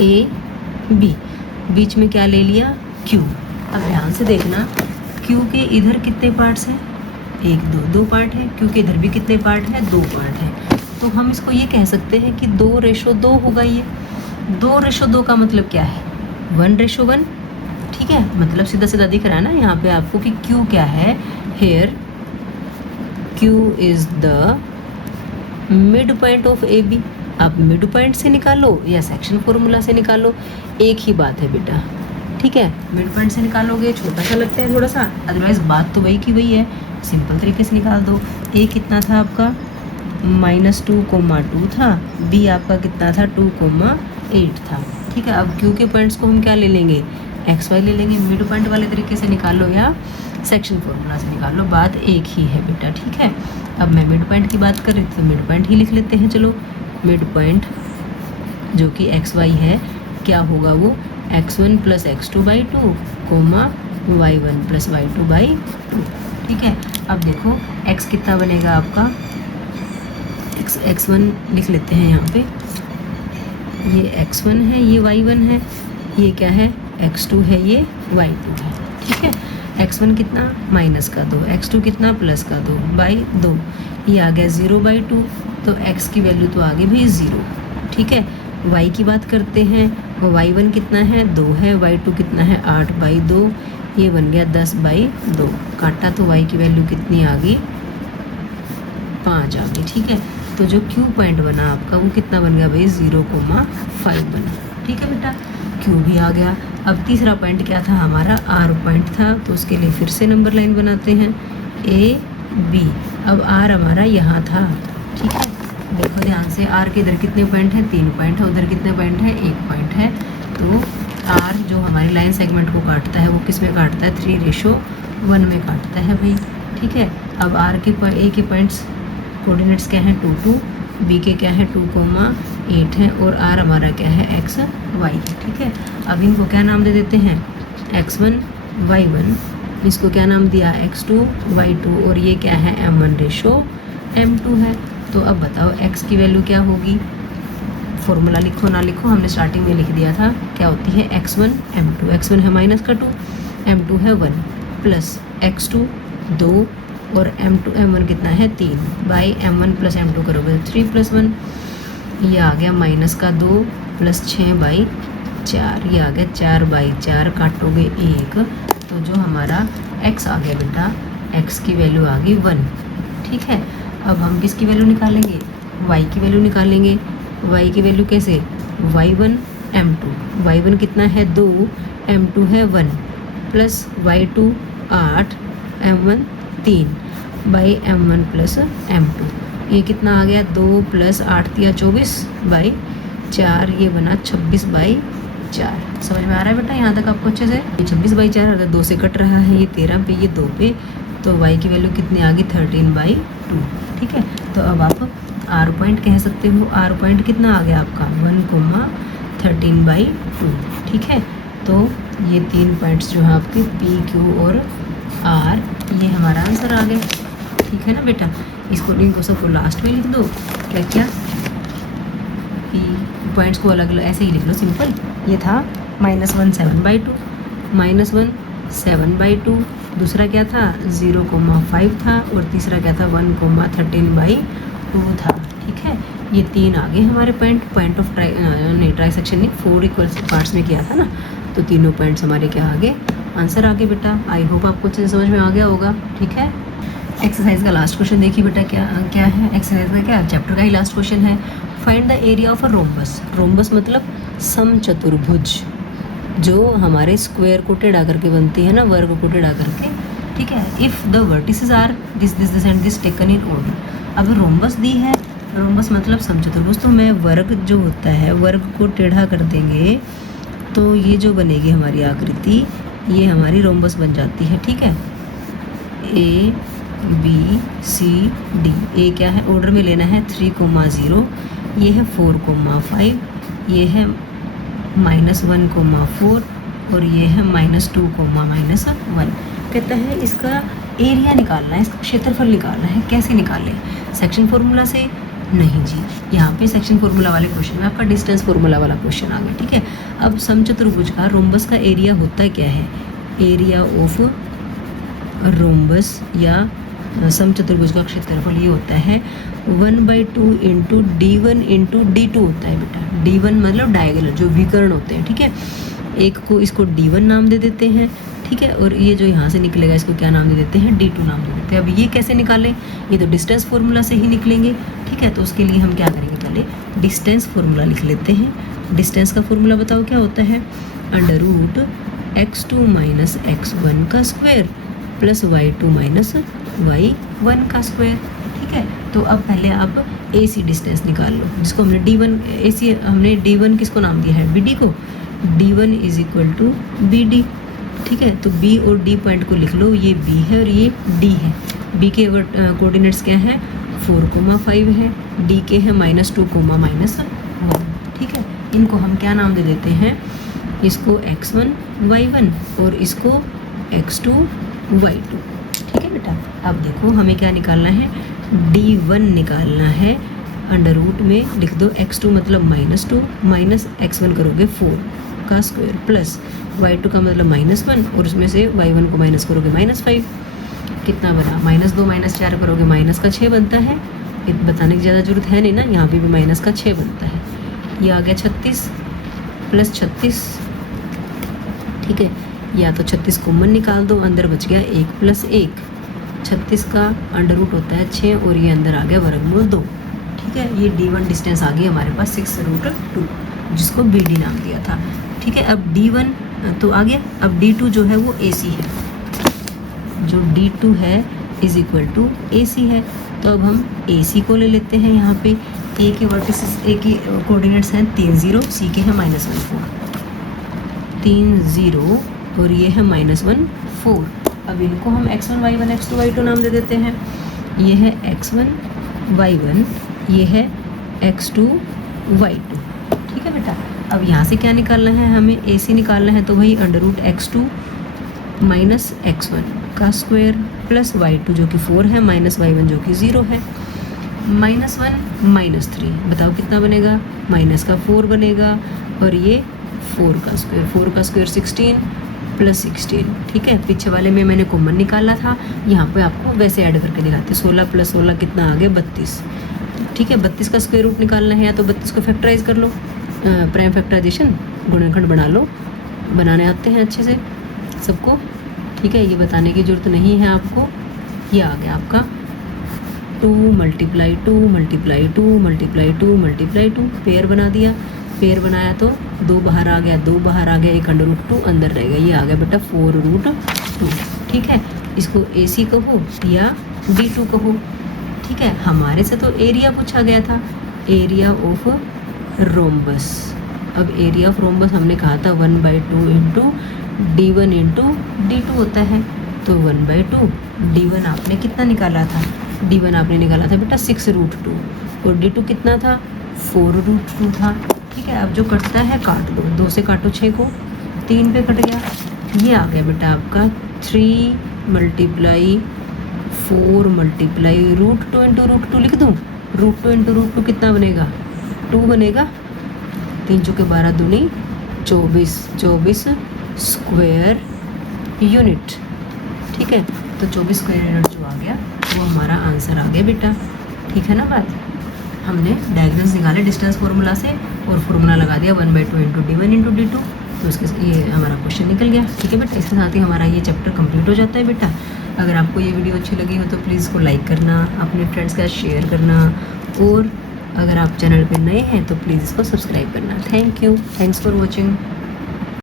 A B, बीच में क्या ले लिया, Q। अब ध्यान से देखना, Q के इधर कितने पार्ट्स हैं, 1 2 पार्ट है, Q के इधर भी कितने पार्ट हैं, 2 पार्ट हैं। तो हम इसको ये कह सकते हैं कि 2/2 होगा। ये 2/2 का मतलब क्या है, 1/1। ठीक है, मतलब सीधा सीधा दिख रहा है ना यहाँ पे आपको कि Q क्या है, here Q is the mid point of AB। आप मिड पॉइंट से निकालो या सेक्शन फॉर्मूला से निकालो, एक ही बात है बेटा। ठीक है, मिड पॉइंट से निकालोगे छोटा सा लगता है थोड़ा सा, अदरवाइज बात तो वही की वही है, सिंपल तरीके से निकाल दो। A कितना था आपका, -2,2 था, B आपका कितना था, 2,8 था। ठीक है, अब Q के पॉइंट्स को हम क्या ले लेंगे, XY ले लेंगे। मिड पॉइंट वाले तरीके से निकाल लो या सेक्शन फॉर्मूला से निकाल लो, बात एक ही है बेटा। ठीक है, अब मैं मिड पॉइंट की बात कर रही थी तो मिड पॉइंट ही लिख लेते हैं। चलो, मिड पॉइंट जो कि XY है क्या होगा, वो x1 plus x2/2, y1 plus y2/2। ठीक है, अब देखो x कितना बनेगा आपका, x1 लिख लेते हैं यहाँ पे, ये x1 है, ये y1 है, ये क्या है x2 है, ये y2 है, ठीक है। x1 कितना माइनस का 2, x2 कितना प्लस का 2/2, ये आ गया 0/2, तो x की वैल्यू तो आगे भी 0, ठीक है। y की बात करते हैं, y1 कितना है 2 है, y2 कितना है 8/2, ये बन गया 10/2, काटा तो y की वैल्यू कितनी आ गई 5 आ गई, ठीक है। तो जो Q पॉइंट बना आपका वो कितना बन गया भाई 0,5 बना, ठीक है बेटा, Q भी आ गया। अब तीसरा पॉइंट क्या था हमारा, R पॉइंट था, तो उसके लिए फिर से नंबर लाइन बनाते हैं A B। अब R हमारा यहाँ था, ठीक है। देखो ध्यान से, R के इधर कितने पॉइंट हैं 3 पॉइंट है, उधर कितने पॉइंट है 1 पॉइंट है, तो R जो हमारी लाइन सेगमेंट को काटता है वो किस में काटता है 3:1 में काटता है भाई, ठीक है। अब R के A के पॉइंट्स कोऑर्डिनेट्स क्या हैं 2 2, B के क्या है 2,8 है, और R हमारा क्या है x y, ठीक है। अब इनको क्या नाम दे देते हैं x1 y1, इसको क्या नाम दिया x2 y2, और ये क्या है m1:m2 है। तो अब बताओ x की वैल्यू क्या होगी, फॉर्मूला लिखो ना लिखो, हमने स्टार्टिंग में लिख दिया था, क्या होती है x1 m2, x1 है माइनस का 2, m2 है 1, प्लस x2 2 और m2 m1 कितना है 3/m1 + m2 करोगे 3 + 1, ये आ गया माइनस का 2 प्लस 6/4, ये आ गया 4/4, काटोगे 1, तो जो हमारा x आ गया बेटा, x की वैल्यू आ गई 1, ठीक है। अब हम किसकी वैल्यू निकालेंगे, y की वैल्यू निकालेंगे। y की वैल्यू कैसे, y1 m2, y1 कितना है 2, m2 है 1, plus y2 8, m1 3/m1 + m2, ये कितना आ गया 2 + 8 = 24/4, ये बना 26/4। समझ में आ रहा है बेटा यहाँ तक आपको अच्छे से, 26/4 अगर 2 से कट रहा है, ये 13 पे, ये 2 पे, तो y की वैल्यू कितनी आ गई 13/2, ठीक है। तो अब आप R पॉइंट कह सकते हो, R पॉइंट कितना आ गया आपका 1,13/2, ठीक है। तो ये 3 पॉइंट्स जो हैं आपके P Q और R, ये हमारा आंसर आ गया, ठीक है ना बेटा। इसको इनको सबको लास्ट में लिख दो, क्या क्या P पॉइंट्स को अलग अलग ऐसे ही लिख लो सिंपल। ये था -1 7/2, -1 7/2, दूसरा क्या था 0,5 था, और तीसरा क्या था 1,13/2 था, ठीक है। ये 3 आ गए हमारे पॉइंट ऑफ ट्राइसेक्शन ने 4 इक्वल पार्ट्स में किया था ना, तो तीनों पॉइंट्स हमारे क्या आ गए, आंसर आ गए बेटा। आई होप आपको अच्छे से समझ में आ गया होगा, ठीक है। एक्सरसाइज का लास्ट क्वेश्चन देखिए बेटा, क्या क्या है एक्सरसाइज का, क्या चैप्टर का ही लास्ट क्वेश्चन है। Find the area of a rhombus, rhombus मतलब समचतुर्भुज, जो हमारे स्क्वायर को टेढ़ा करके बनती है ना, वर्ग को टेढ़ा करके, ठीक है। If the vertices are this and this taken in order, अब रोम्बस दी है, रोम्बस मतलब समचतुर्भुज, तो मैं वर्ग जो होता है वर्ग को टेढ़ा कर देंगे तो ये जो बनेगी हमारी आकृति, ये हमारी रोम्बस बन जाती है, ठीक है। A B C D, ए क्या है ऑर्डर में लेना है 3,0, ये है 4,5, ये है -1,4, और ये है -2,-1। कहता है इसका एरिया निकालना है, इसका क्षेत्रफल निकालना है, कैसे निकालें, सेक्शन फॉर्मूला से, नहीं जी, यहाँ पे सेक्शन फॉर्मूला वाले क्वेश्चन में आपका डिस्टेंस फॉर्मूला वाला क्वेश्चन आ गया, ठीक है। अब समचतुर्भुज का रोम्बस का एरिया होता क्या है, एरिया ऑफ रोम्बस या समचतुर्भुज का क्षेत्रफल ये होता है 1/2 × D1 × D2 होता है बेटा। D1 मतलब डायगोनल, जो विकर्ण होते हैं, ठीक है। एक को इसको D1 नाम दे देते हैं, ठीक है, और ये जो यहाँ से निकलेगा इसको क्या नाम दे देते हैं D2 नाम दे देते हैं। अब ये कैसे निकालें, ये तो डिस्टेंस फॉर्मूला से ही निकलेंगे, ठीक है। तो उसके लिए हम क्या करेंगे, पहले डिस्टेंस फॉर्मूला लिख लेते हैं। डिस्टेंस का फॉर्मूला बताओ क्या होता है, √x2 - x1 का स्क्वायर प्लस y2 - y1 का स्क्वायर, ठीक है। तो अब पहले आप AC डिस्टेंस निकाल लो, जिसको हमने D1 AC हमने D1 किसको नाम दिया है BD को, D1 = BD, ठीक है। तो B और D पॉइंट को लिख लो, ये B है और ये D है। B के कोऑर्डिनेट्स क्या है 4,5 है, D के है -2,-1, ठीक है। इनको हम क्या नाम दे देते हैं, इसको x1 y1 और इसको x2 y2, ठीक है बेटा। अब देखो हमें क्या निकालना है, D1 निकालना है, √ में लिख दो x2 मतलब -2 - x1 करोगे 4 का स्क्वायर प्लस y2 का मतलब -1 और उसमें से y1 को माइनस करोगे -5, कितना बना, -2 -4 करोगे माइनस का 6 बनता है। ये बताने की ज़्यादा ज़रूरत है नहीं ना, यहाँ पे भी माइनस का 6 बनता है। ये आ गया 36 प्लस 36, ठीक है। या तो 36 कॉमन निकाल दो, अंदर बच गया 1 + 1। 36 का अंडर रूट होता है 6 और ये अंदर आ गया वर्गमूल 2, ठीक है। ये D1 डिस्टेंस आ गई हमारे पास 6√2, जिसको BD नाम दिया था, ठीक है। अब D1 तो आ गया, अब D2 जो है वो AC है, जो D2 है इज इक्वल टू AC है। तो अब हम AC को ले लेते हैं। यहाँ पे A के वर्टिसेस, A की कोऑर्डिनेट्स हैं 3 0, C के हैं -1 4, 3 0 और ये है -1 4। अब इनको हम x1 y1 x2 y2 नाम दे देते हैं। ये है x1 y1, ये है x2 y2, ठीक है बेटा। अब यहाँ से क्या निकालना है, हमें AC निकालना है, तो वही √x2 माइनस x1 का स्क्वायर प्लस y2 जो कि 4 है माइनस y1 जो कि 0 है। -1 -3 बताओ कितना बनेगा, माइनस का 4 बनेगा और ये 4 का स्क्वायर 16 प्लस 16, ठीक है। पीछे वाले में मैंने कॉमन निकाला था, यहाँ पे आपको वैसे ऐड करके दिखाते। 16 + 16 कितना आ गया 32, ठीक है। 32 का स्क्वायर रूट निकालना है, या तो 32 को फैक्टराइज कर लो, प्राइम फैक्टराइजेशन गुणनखंड बना लो, बनाने आते हैं अच्छे से सबको, ठीक है। ये बताने की ज़रूरत नहीं है आपको। ये आ गया आपका 2 × 2 × 2 × 2 × 2, पेयर बना दिया। पेयर बनाया तो 2 बाहर आ गया, 2 बाहर आ गया, एक √2 अंदर रह गया। ये आ गया बेटा 4√2, ठीक है। इसको AC कहो या D2 कहो, ठीक है। हमारे से तो एरिया पूछा गया था, एरिया ऑफ रोम्बस। अब एरिया ऑफ रोम्बस हमने कहा था 1/2 इंटू D1 इंटू D2 होता है, तो 1/2। D1 आपने कितना निकाला था, D1 आपने निकाला था बेटा 6√2 और D2 कितना था 4√2 था, ठीक है। अब जो कटता है काट दो, 2 से काटो 6 को, 3 पे कट गया। ये आ गया बेटा आपका 3 × 4 × √2 इंटू √2 लिख दूँ, √2 इंटू √2 कितना बनेगा 2 बनेगा। 3 × 12 दूनी 24, 24 स्क्वायर यूनिट, ठीक है। तो 24 स्क्वायर यूनिट जो आ गया वो हमारा आंसर आ गया बेटा, ठीक है ना बात। हमने डायगोनल्स निकाले डिस्टेंस फार्मूला से और फार्मूला लगा दिया 1/2 इंटू D1 इंटू D2, तो उसके ये हमारा क्वेश्चन निकल गया, ठीक है बेटा। इसके साथ ही हमारा ये चैप्टर कंप्लीट हो जाता है बेटा। अगर आपको ये वीडियो अच्छी लगी हो तो प्लीज़ इसको लाइक करना, अपने फ्रेंड्स के साथ शेयर करना, और अगर आप चैनल पे नए हैं तो प्लीज़ इसको सब्सक्राइब करना। Thank you, thanks for watching.